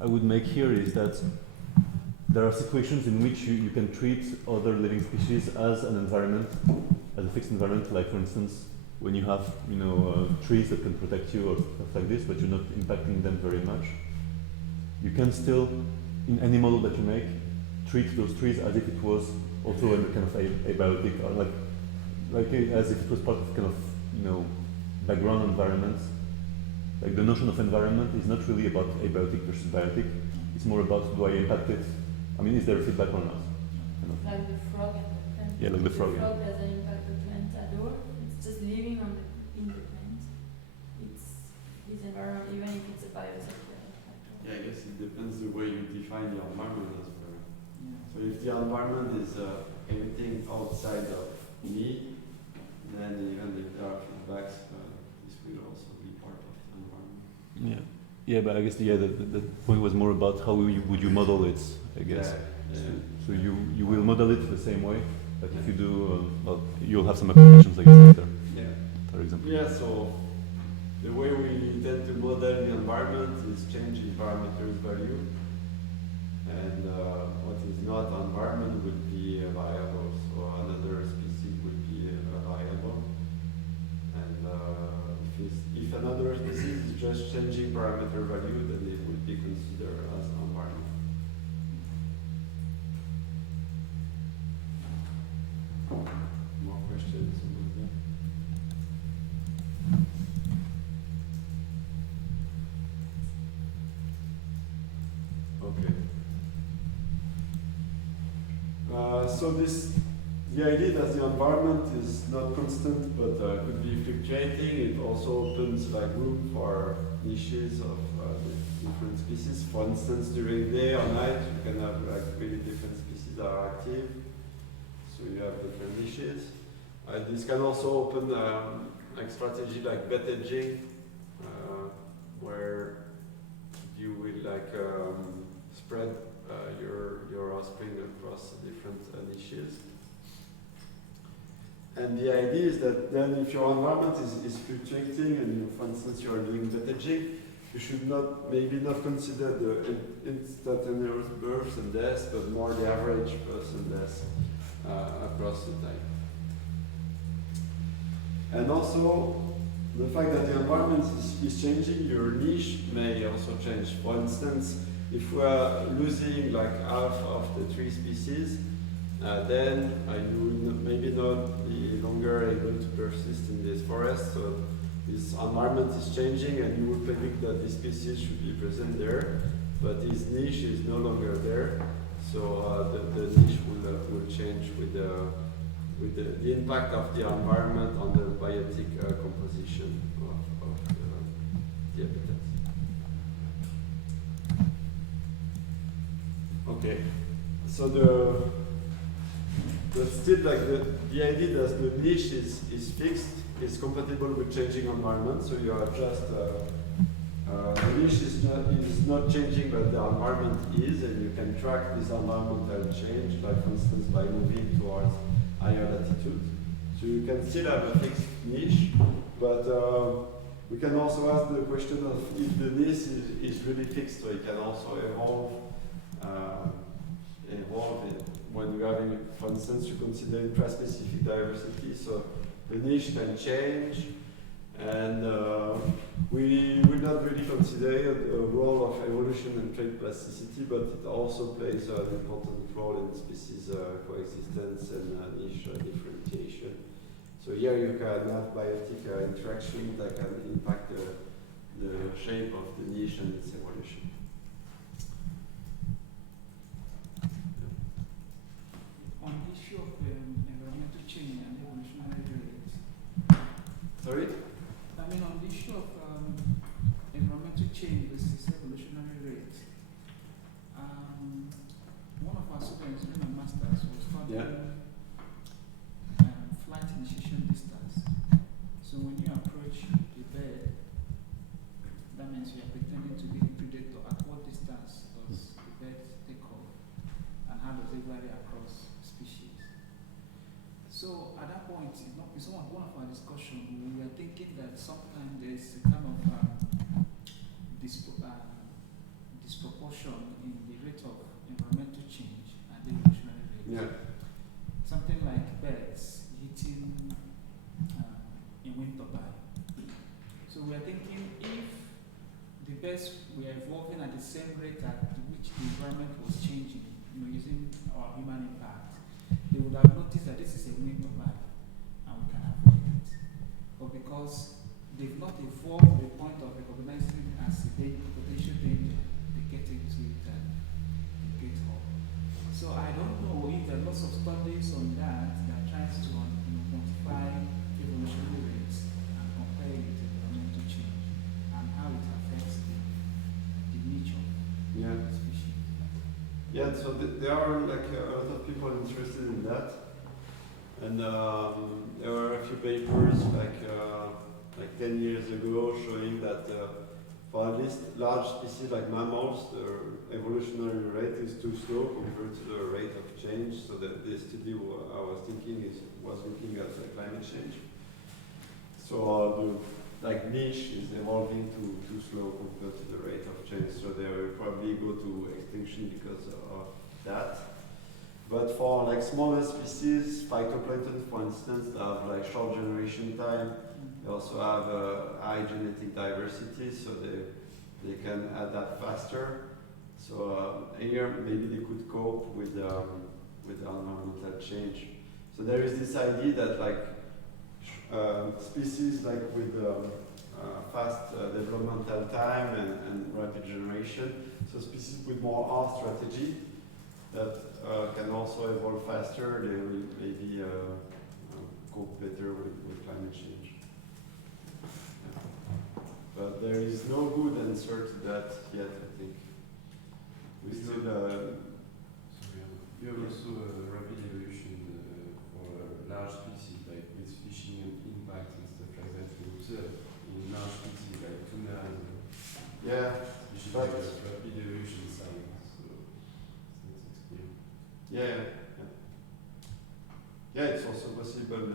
I would make here is that there are situations in which you can treat other living species as an environment, as a fixed environment, like for instance when you have trees that can protect you or stuff like this, but you're not impacting them very much. You can still, in any model that you make, treat those trees as if it was also a kind of abiotic, or like as if it was part of kind of background environment. Like the notion of environment is not really about abiotic versus biotic. It's more about, do I impact it? I mean, is there feedback or not? Like the frog and the plant. Yeah, like the frog. The frog doesn't impact the plant at all. It's just living in the plant. It's his environment, even if it's a biosector. Yeah, I guess it depends the way you define the environment as well. Yeah. So if the environment is everything outside of me, then even if there are feedbacks, this will also be part of the environment. Yeah, but I guess the point was more about how would you model it, I guess. Yeah. So you will model it the same way, but if you do, well, you'll have some applications, I guess, later, Yeah. for example. Yeah, so the way we tend to model the environment is changing parameters value, and what is not environment would be a variable, so another species would be a variable, and if another species is just changing parameter value, then it would be considered as environment. More questions about that? Okay. So the the idea that the environment is not constant but could be fluctuating, it also opens like room for niches of different species. For instance, during day or night, you can have like really different species that are active. So you have different niches. This can also open like strategy like bet hedging, where you will like spread your offspring across different niches. And the idea is that then if your environment is fluctuating and you, for instance, you are doing bet hedging, you should maybe not consider the instantaneous births and deaths, but more the average births and deaths across the time. And also, the fact that the environment is changing, your niche may also change. For instance, if we are losing like half of the tree species, then you will maybe not be longer able to persist in this forest. So this environment is changing, and you will predict that this species should be present there, but this niche is no longer there. So the niche will change with the impact of the environment on the biotic composition of the habitats. Okay, so still like the idea that the niche is fixed is compatible with changing environment. So you are just the niche is not changing, but the environment is, and you can track this environmental change, like for instance by moving towards higher latitudes. So you can still have a fixed niche, but we can also ask the question of if the niche is really fixed, so it can also evolve when you are having, for instance, you consider intraspecific diversity, so the niche can change, and we will not really consider the role of evolution and trait plasticity, but it also plays an important role in species coexistence and niche differentiation. So here you can have biotic interaction that can impact the shape of the niche and its evolution. On the issue of environmental change and evolutionary rates. Sorry? I mean, on the issue of environmental change versus evolutionary rates, one of our students doing a master's was studying flight initiation distance. So when you approach a bird, that means you are pretending to be the predator. At what distance does the bird take off, and how does it vary across species? So at that point, it's one of our discussions, we were thinking that sometimes there's a kind of disproportion in the rate of environmental change and evolutionary rate. Yeah. Something like birds hitting in wind turbine. So we are thinking if the birds were evolving at the same rate at which the environment was changing, using our human impact, they would have noticed that this is a wind turbine and we can avoid it. But because they've not evolved to the point of recognizing it as a potential danger, they get into it and they get off. So I don't know if there are lots of studies on that tries to quantify evolutionary rates and compare it to environmental change and how it affects the nature of the species. Yeah, so there are like a lot of people interested in that, and there were a few papers like 10 years ago showing that for at least large species like mammals, the evolutionary rate is too slow compared to the rate of change. So that the study I was thinking was looking at climate change. So the niche is evolving too slow compared to the rate of change. So they will probably go to extinction because of that. But for like smaller species, phytoplankton for instance, they have like short generation time. They also have high genetic diversity, so they can adapt faster. So here maybe they could cope with the environmental change. So there is this idea that like species like with fast developmental time and rapid generation, so species with more R strategy that can also evolve faster, they will maybe cope better with climate change. But there is no good answer to that yet, I think. We still. You have also a rapid evolution for large species, like with fishing and impact and stuff like that. You observe in large species like tuna and species like that, rapid evolution sign. So it's clear. Yeah, it's also possible.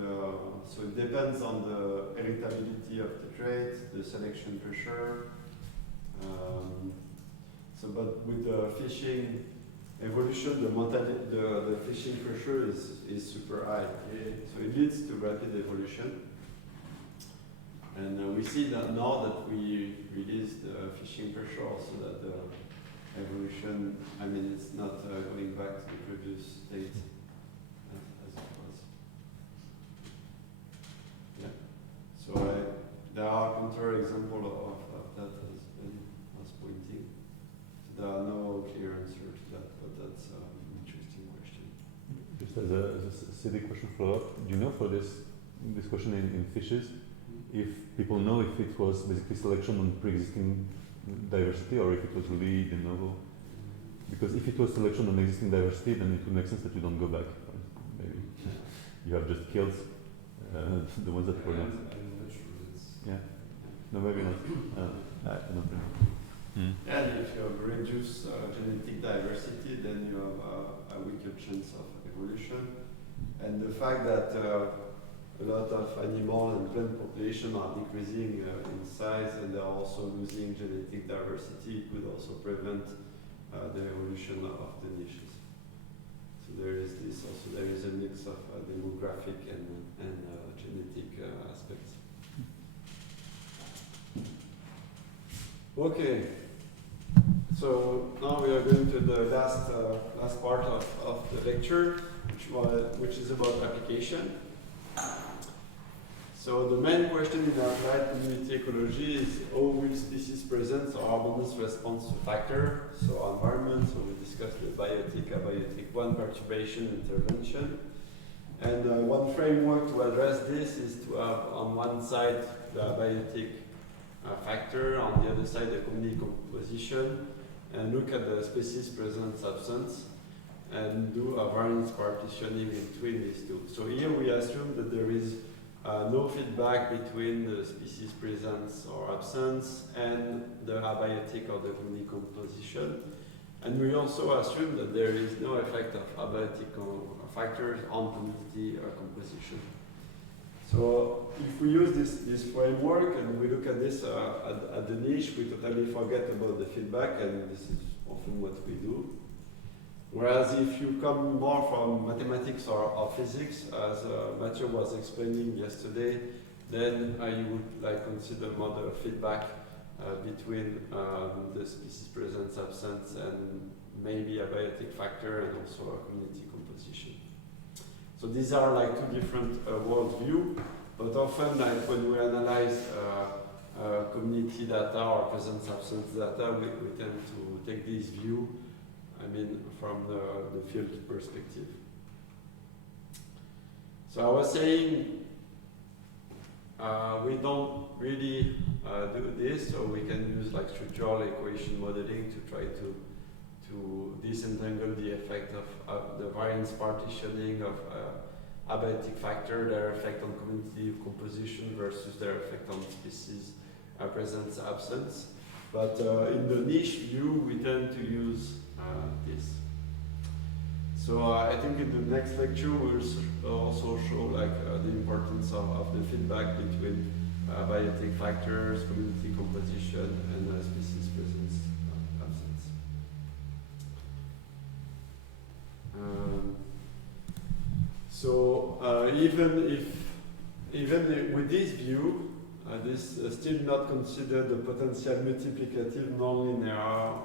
So it depends on the heritability of the trait, the selection pressure. But with the fishing evolution, the fishing pressure is super high. So it leads to rapid evolution. And we see that now that we release the fishing pressure, also that the evolution, it's not going back to the previous state as it was. Yeah. So there are counter-examples of that as Ben was pointing. There are no clear answer to that, but that's an interesting question. Just as a silly question follow-up, do you know for this question in fishes, if people know if it was basically selection on pre-existing diversity or if it was really de novo? Because if it was selection on existing diversity, then it would make sense that you don't go back. Maybe you have just killed the ones that were not. I'm not sure that's... Yeah. No, maybe not. I don't know. And if you have reduced genetic diversity, then you have a weaker chance of evolution. And the fact that a lot of animal and plant population are decreasing in size and they're also losing genetic diversity could also prevent the evolution of the niches. So there is this also, there is a mix of demographic and genetic aspects. Okay. So now we are going to the last part of the lecture, which is about application. So the main question in applied community ecology is how will species presence or harmonious response to factor, so environment, so we discussed the biotic, abiotic, one perturbation, intervention. And one framework to address this is to have on one side the abiotic factor, on the other side the community composition, and look at the species presence absence and do a variance partitioning between these two. So here we assume that there is no feedback between the species presence or absence and the abiotic or the community composition. And we also assume that there is no effect of abiotic factors on community composition. So if we use this framework and we look at this at the niche, we totally forget about the feedback, and this is often what we do. Whereas if you come more from mathematics or physics, as Mathieu was explaining yesterday, then you would consider more the feedback between the species presence absence and maybe a biotic factor and also a community composition. So these are two different worldview, but often when we analyze community data or presence absence data, we tend to take this view, from the field perspective. So I was saying we don't really do this, so we can use structural equation modeling to try to disentangle the effect of the variance partitioning of abiotic factor, their effect on community composition versus their effect on species presence absence. But in the niche view, we tend to use this. So I think in the next lecture we'll also show the importance of the feedback between biotic factors, community composition, and species presence absence. Even with this view, this still not considered the potential multiplicative, non-linear,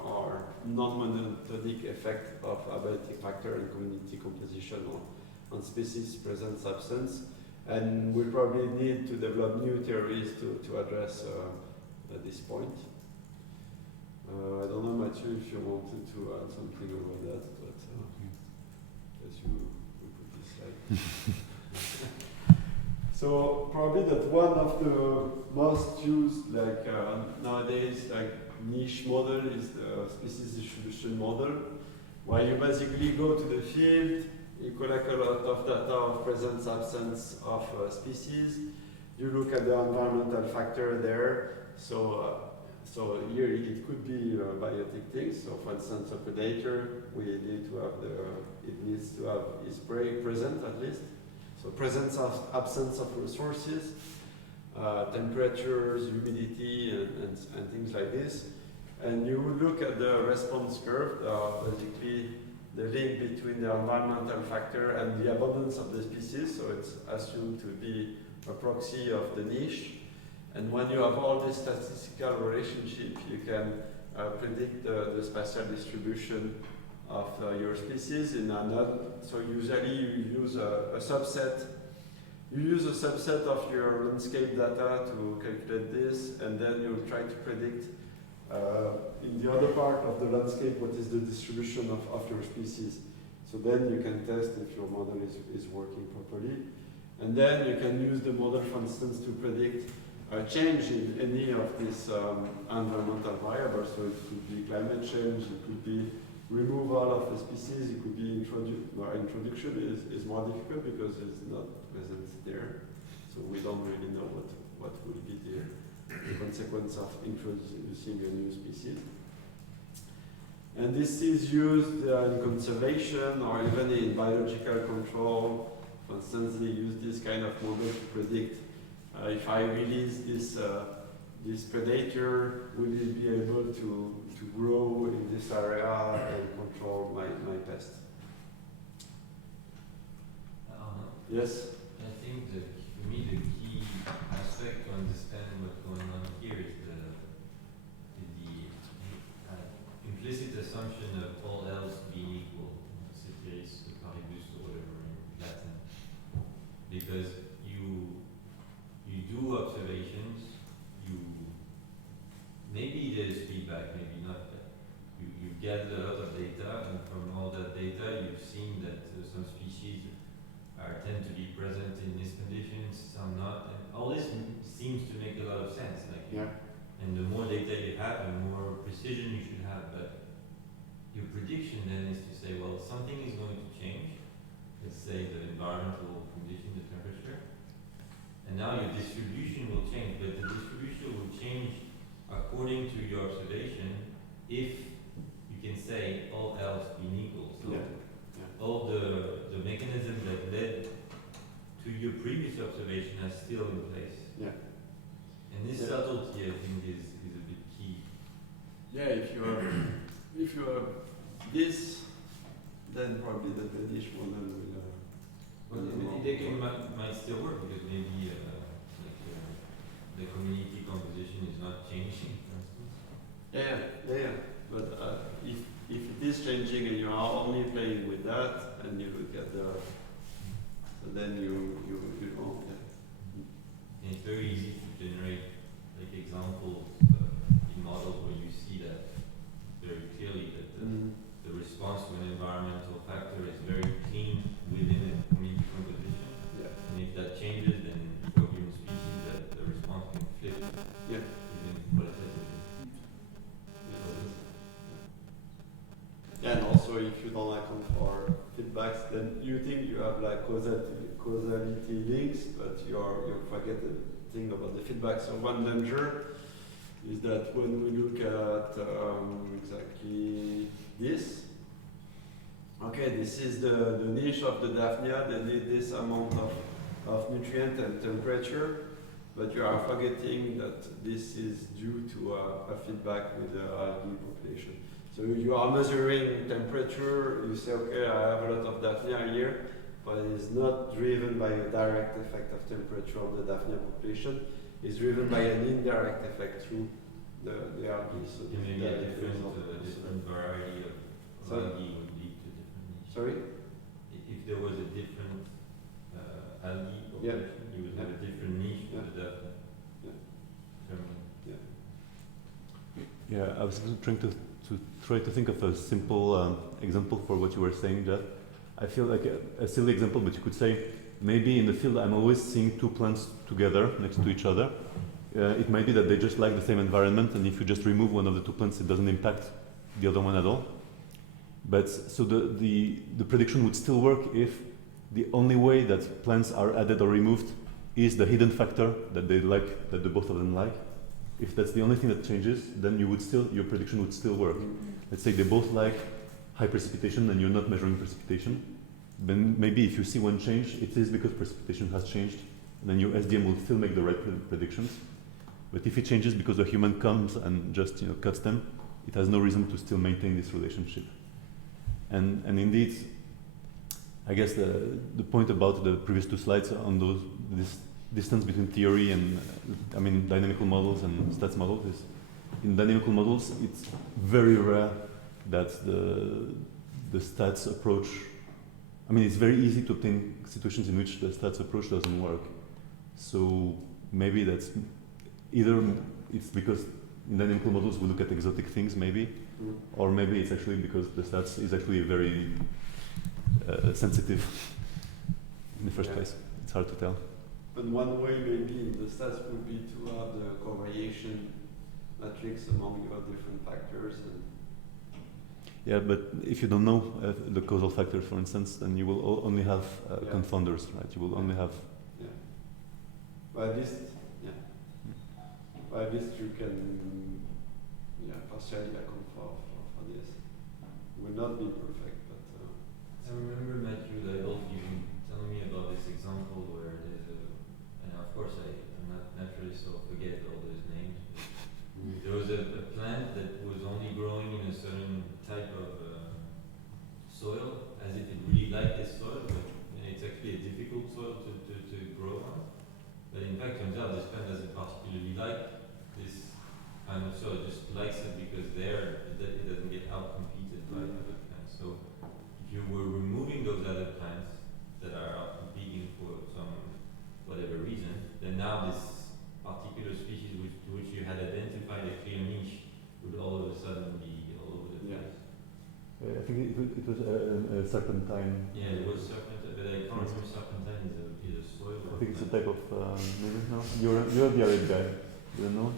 or non-monotonic effect of abiotic factor and community composition on species presence absence. And we probably need to develop new theories to address this point. I don't know, Mathieu, if you wanted to add something about that, but So probably that one of the most used nowadays niche model is the species distribution model, where you basically go to the field, you collect a lot of data of presence, absence of species, you look at the environmental factor there. So here it could be biotic things. So for instance, a predator, we need to have it needs to have its prey present at least. So presence of absence of resources, temperatures, humidity, and things like this. And you would look at the response curve, basically the link between the environmental factor and the abundance of the species. So it's assumed to be a proxy of the niche. And when you have all this statistical relationship, you can predict the spatial distribution of your species in another. So usually you use a subset. You use a subset of your landscape data to calculate this, and then you try to predict in the other part of the landscape what is the distribution of your species. So then you can test if your model is working properly. And then you can use the model, for instance, to predict a change in any of these environmental variables. So it could be climate change, it could be removal of a species, it could be introduction is more difficult because it's not present there. So we don't really know what will be the consequence of introducing a new species. And this is used in conservation or even in biological control. For instance, they use this kind of model to predict if I release this predator, will it be able to grow in this area and control my pest? Yes? I think for me the key aspect to understand what's going on here is the implicit assumption of all else being equal, ceteris paribus or whatever in Latin. Because you do observations, maybe there's feedback, maybe not, but you gather a lot of data, and from all that data you've seen that some species tend to be present in these conditions, some not, and all this seems to make a lot of sense. And the more data you have, the more precision you should have, but your prediction then is to say, well, something is going to change, let's say the environmental condition, the temperature, and now your distribution will change, but the distribution will change according to your observation if you can say all else being equal. So all the mechanisms that led to your previous observation are still in place. And this subtlety, I think, is a bit key. Yeah, if you have this, then probably the niche model will. But it might still work because maybe the community composition is not changing, for instance. Yeah. But if it is changing and you are only playing with that, and you look at so then you know. And it's very easy to generate examples in models where you see that very clearly that the response to an environmental factor is very clean within a community composition. And if that changes, then for human species, that the response can flip. Even qualitatively. And also, if you don't account for feedbacks, then you think you have causality links, but you forget the thing about the feedback. So one danger is that when we look at exactly this, this is the niche of the Daphnia. They need this amount of nutrient and temperature, but you are forgetting that this is due to a feedback with the algae population. So you are measuring temperature, you say, okay, I have a lot of Daphnia here, but it's not driven by a direct effect of temperature on the Daphnia population. It's driven by an indirect effect through the algae. So maybe a different variety of algae would lead to different niches. Sorry? If there was a different algae population, you would have a different niche for the Daphnia. I was trying to think of a simple example for what you were saying, Jeff. I feel like a silly example, but you could say maybe in the field I'm always seeing two plants together next to each other. It might be that they just like the same environment, and if you just remove one of the two plants, it doesn't impact the other one at all. But so the prediction would still work if the only way that plants are added or removed is the hidden factor that they like, that the both of them like. If that's the only thing that changes, then your prediction would still work. Let's say they both like high precipitation and you're not measuring precipitation. Then maybe if you see one change, it is because precipitation has changed. And then your SDM will still make the right predictions. But if it changes because a human comes and just cuts them, it has no reason to still maintain this relationship. And indeed, I guess the point about the previous two slides on this distance between theory and dynamical models and stats models is, in dynamical models, it's very rare that the stats approach. It's very easy to obtain situations in which the stats approach doesn't work. So maybe that's either it's because in dynamical models we look at exotic things maybe, or maybe it's actually because the stats is actually very sensitive in the first place. It's hard to tell. But one way maybe in the stats would be to have the correlation matrix among your different factors. Yeah, but if you don't know the causal factor, for instance, then you will only have confounders, right? You will only have. Yeah. But at least you can, partially account for this. It will not be perfect, but. I remember Matthew Lidolf, you telling me about this example where there's and of course I'm not naturally so forget all those names. There was a plant that was only growing in a certain type of soil, as if it really liked this soil, but it's actually a difficult soil to grow on. But in fact, turns out this plant doesn't particularly like this kind of soil, it just likes it because it doesn't get out-competed by other plants. So if you were removing those other plants that are out-competing for some whatever reason, then now this particular species to which you had identified a clear niche would all of a sudden be all over the place. I think it was a serpentine. Yeah, it was serpentine, but I can't remember serpentine is a soil. I think it's a type of maybe no. You're the Arab guy. You don't know?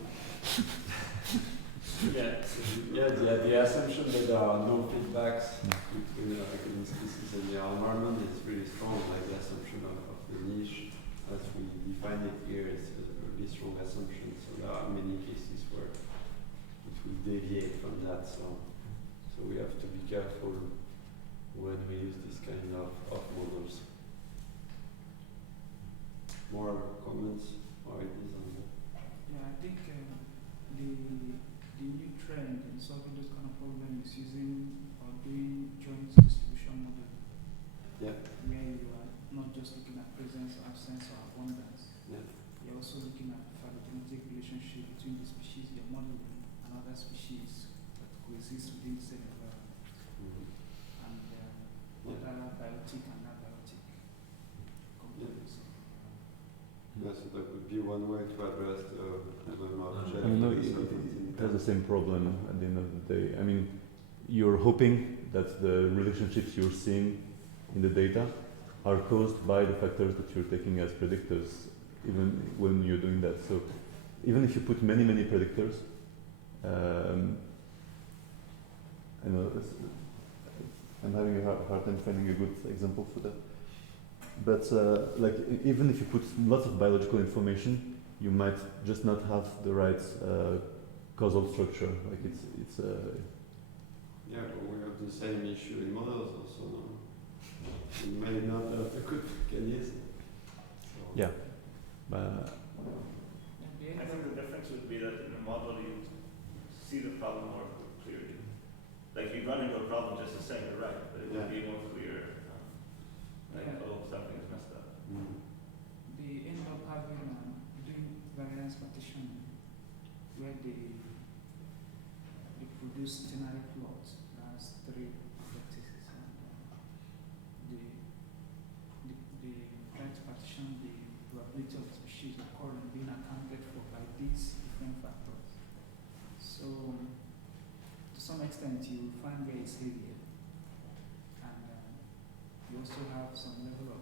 The assumption that there are no feedbacks between the species and the environment is really strong. Like the assumption of the niche, as we define it here, is a really strong assumption. So there are many cases where it will deviate from that. So we have to be careful when we use this kind of models. More comments or ideas on that? Yeah, I think the new trend in solving those kind of problems is using or doing joint distribution model. Yeah. Where you are not just looking at presence or absence or abundance. Yeah. You're also looking at the phylogenetic relationship between the species you're modeling and other species that coexist within the same environment. And other biotic and abiotic components. Yes, so that would be one way to address the problem of It has the same problem at the end of the day. You're hoping that the relationships you're seeing in the data are caused by the factors that you're taking as predictors, even when you're doing that. So even if you put many predictors, I'm having a hard time finding a good example for that. But even if you put lots of biological information, you might just not have the right causal structure. Like it's. Yeah, but we have the same issue in models also. No? We may not have a good mechanism. So yeah. I think the difference would be that in a model you see the problem more clearly. Like you run into a problem just the same, you're right, but it would be more clear. Something is messed up. They end up doing variance partitioning, where they produce ternary plots. That's 3 vertices, and they try to partition the probability of the species occurring being accounted for by these different factors. So, to some extent, you find where it's heavier, and you also have some level of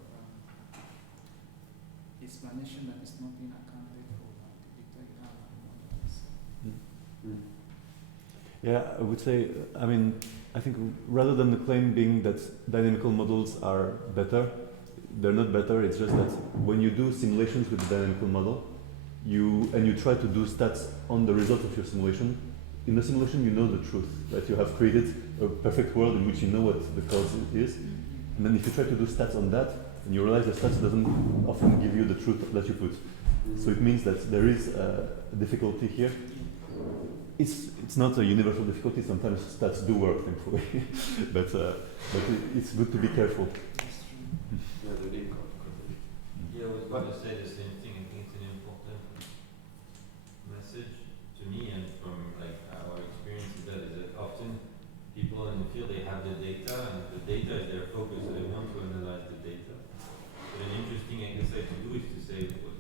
explanation that is not being accounted for by the data you have and models. Yeah, I would say, I mean, I think rather than the claim being that dynamical models are better, they're not better, it's just that when you do simulations with the dynamical model, you try to do stats on the result of your simulation. In the simulation, you know the truth, right? You have created a perfect world in which you know what the cause is. And then if you try to do stats on that, and you realize the stats doesn't often give you the truth that you put. So it means that there is a difficulty here. It's not a universal difficulty, sometimes stats do work, thankfully. but it's good to be careful. Yeah, the link of causation. Yeah, I was going to say the same thing. I think it's an important message to me, and from like our experience is that often people in the field, they have the data, and the data is their focus, so they want to analyze the data. But an interesting exercise to do is to say, well,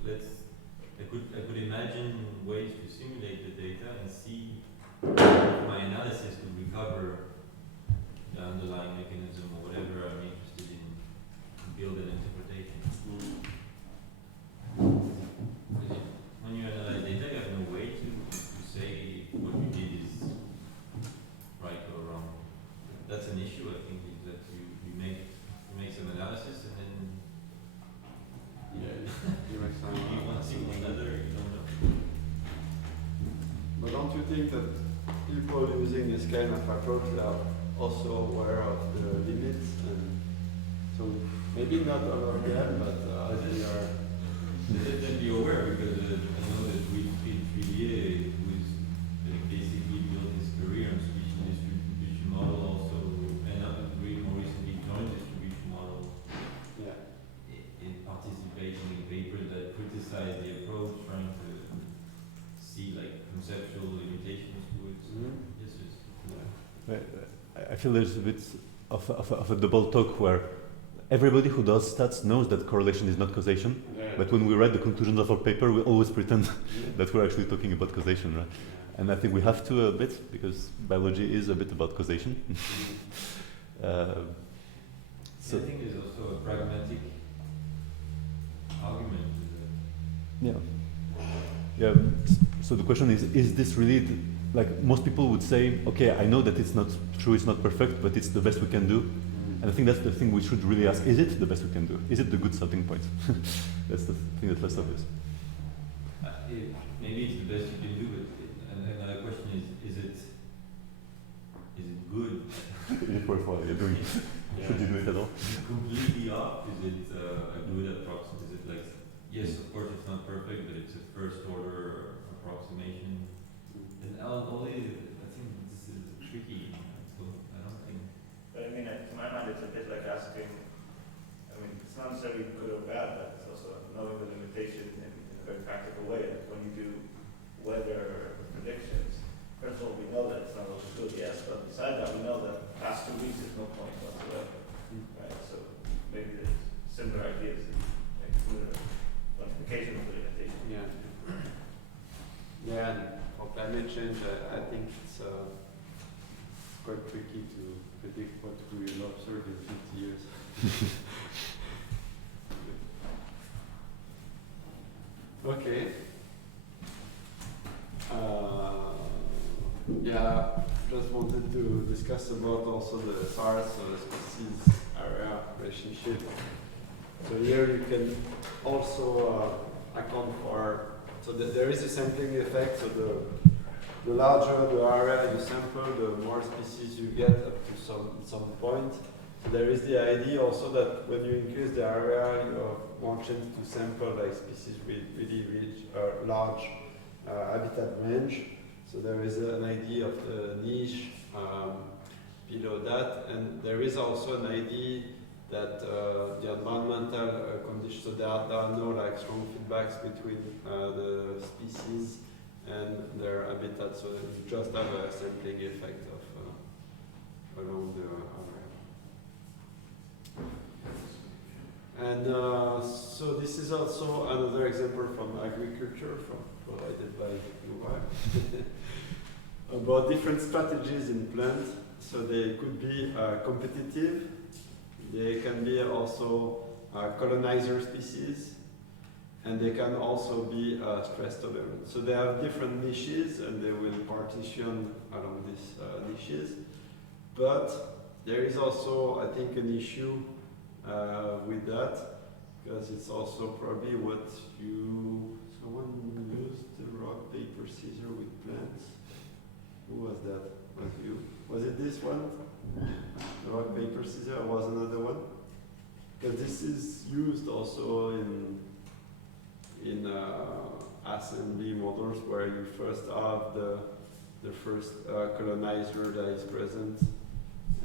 I could imagine ways to simulate the data and see if my analysis could recover the underlying mechanism or whatever I'm interested in, build an interpretation. When you analyze data, you have no way to say what you did is right or wrong. That's an issue, I think, is that you make some analysis and then You make some. you want to see another, you don't know. But don't you think that people using this kind of approach are also aware of the limits? And so maybe not all of them, but they are. They're definitely aware because I know that Wilfried Trillier, who is basically built his career on speech distribution model, also and more recently joined distribution model. Yeah. In participating in papers that criticize the approach, trying to see like conceptual limitations to it. Yes, I feel there's a bit of a double talk where everybody who does stats knows that correlation is not causation, but when we write the conclusions of our paper, we always pretend that we're actually talking about causation, right? And I think we have to a bit, because biology is a bit about causation. So I think there's also a pragmatic argument to that. Yeah. So the question is this really, like most people would say, okay, I know that it's not true, it's not perfect, but it's the best we can do. And I think that's the thing we should really ask, is it the best we can do? Is it the good starting point? That's the thing that's less obvious. Maybe it's the best you can do, but another question is it good? Is it worthwhile you're doing? Should you do it at all? Is it completely off? Is it a good approximation? Is it like, yes, of course it's not perfect, but it's a first order approximation. And only, I think this is tricky. So I don't think. But I mean, to my mind, it's a bit like asking, I mean, it's not necessarily good or bad, but it's also knowing the limitation in a very practical way. Like when you do weather predictions, first of all, we know that it's not always good, yes, but besides that, we know that past 2 weeks is no point whatsoever. Right? So maybe there's similar ideas, like similar quantification of the limitation. Yeah. Yeah, and for climate change, I think it's quite tricky to predict what we will observe in 50 years. Okay. Yeah, just wanted to discuss about also the SARS species area relationship. So here you can also account for, so there is a sampling effect, so the larger the area you sample, the more species you get up to some point. So there is the idea also that when you increase the area, you have more chance to sample like species with really rich large habitat range. So there is an idea of the niche below that, and there is also an idea that the environmental conditions, so there are no like strong feedbacks between the species and their habitat, so you just have a sampling effect of along the area. And so this is also another example from agriculture, provided by UI, about different strategies in plants. So they could be competitive, they can be also colonizer species, and they can also be stress tolerant. So they have different niches, and they will partition along these niches. But there is also, I think, an issue with that, because it's also probably what someone used the rock, paper, scissors with plants. Who was that? Was you? Was it this one? The rock, paper, scissors, or was another one? Because this is used also in assembly models where you first have the first colonizer that is present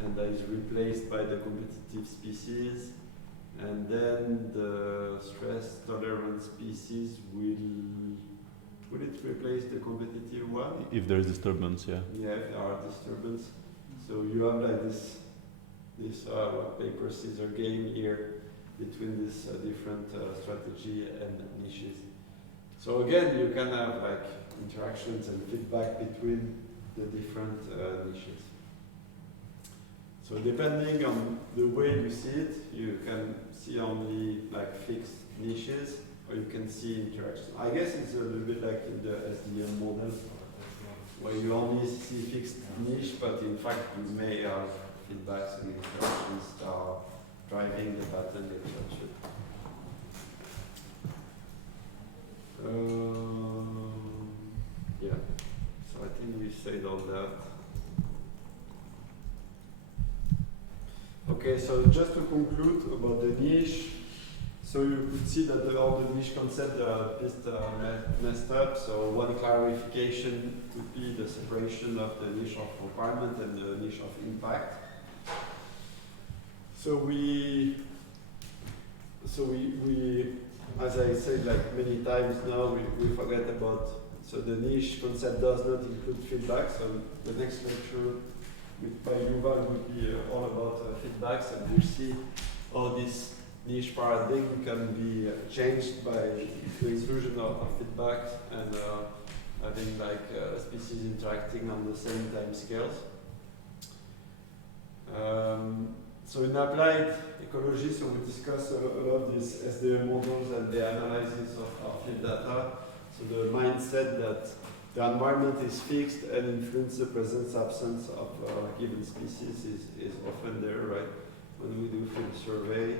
and that is replaced by the competitive species, and then the stress tolerant species will it replace the competitive one? If there is disturbance, yeah. Yeah, if there are disturbance. So you have like this rock, paper, scissors game here between this different strategy and niches. So again, you can have like interactions and feedback between the different niches. So depending on the way you see it, you can see only like fixed niches, or you can see interaction. I guess it's a little bit like in the SDM model, where you only see fixed niche, but in fact you may have feedbacks and interactions that are driving the pattern interaction. Yeah, so I think we said all that. Okay, so just to conclude about the niche, so you could see that all the niche concepts are a bit messed up. So one clarification would be the separation of the niche of requirement and the niche of impact. So we, as I said like many times now, we forget about, so the niche concept does not include feedback. So the next lecture by Yuval would be all about feedbacks, and you see how this niche paradigm can be changed by the inclusion of feedback and having like species interacting on the same time scales. So in applied ecology, so we discuss a lot of these SDM models and the analysis of field data. So the mindset that the environment is fixed and influence the presence absence of a given species is often there, right? When we do field survey,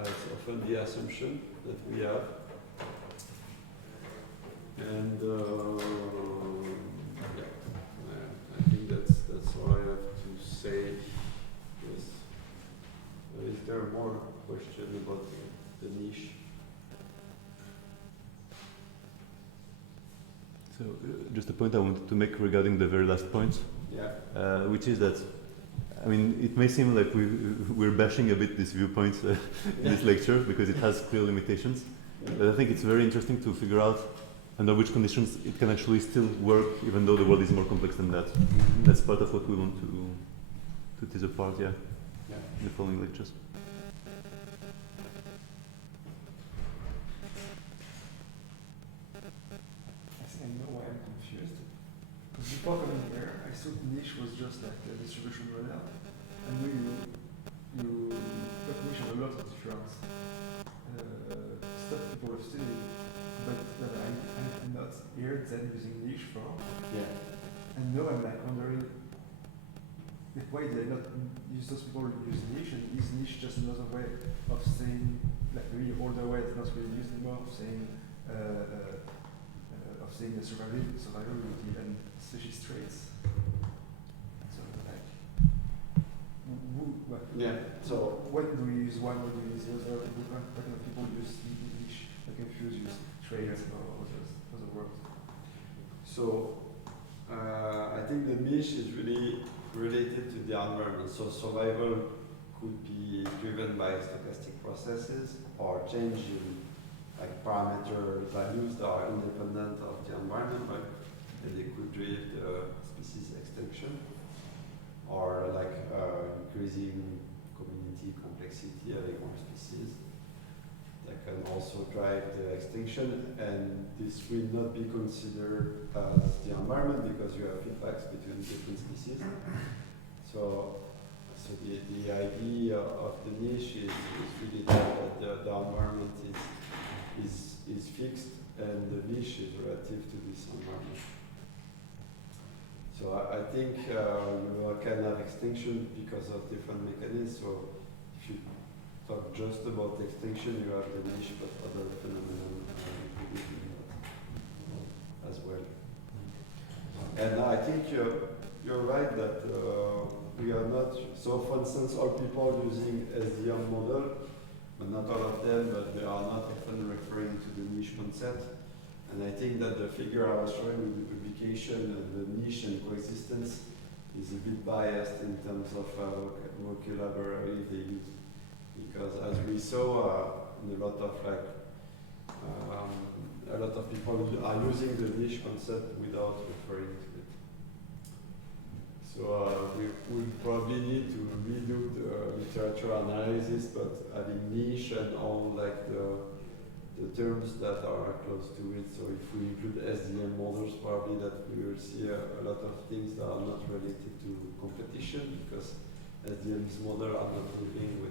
it's often the assumption that we have. And I think that's all I have to say. Yes. Is there more question about the niche? So just a point I wanted to make regarding the very last point, which is that, I mean, it may seem like we're bashing a bit this viewpoint in this lecture because it has clear limitations, but I think it's very interesting to figure out under which conditions it can actually still work, even though the world is more complex than that. That's part of what we want to tease apart, in the following lectures. Before coming here, I thought niche was just like the distribution model. I know you mentioned a lot of different stuff people have studied, but I have not heard them using niche for. Yeah. And now I'm like wondering why they not use those people use niche, and is niche just another way of saying, like really older way that's not really used anymore, of saying the survivability and species traits. So like, what? Yeah. So when do we use one? When do we use the other? What kind of people use niche? Like confuse use traits or other words. So I think the niche is really related to the environment. So survival could be driven by stochastic processes or change in like parameter values that are independent of the environment, right? And they could drive the species extinction, or like increasing community complexity, having more species. That can also drive the extinction, and this will not be considered as the environment because you have feedbacks between different species. So So the idea of the niche is really that the environment is fixed and the niche is relative to this environment. So I think you can have extinction because of different mechanisms. So if you talk just about extinction, you have the niche, but other phenomena included in that as well. And I think you're right that we are not, so for instance, all people using SDM model, but not all of them, but they are not often referring to the niche concept. And I think that the figure I was showing with the publication and the niche and coexistence is a bit biased in terms of vocabulary they use. Because as we saw in a lot of a lot of people are using the niche concept without referring to it. So we will probably need to redo the literature analysis, but having niche and all like the terms that are close to it. So if we include SDM models, probably that we will see a lot of things that are not related to competition, because SDM's model are not living with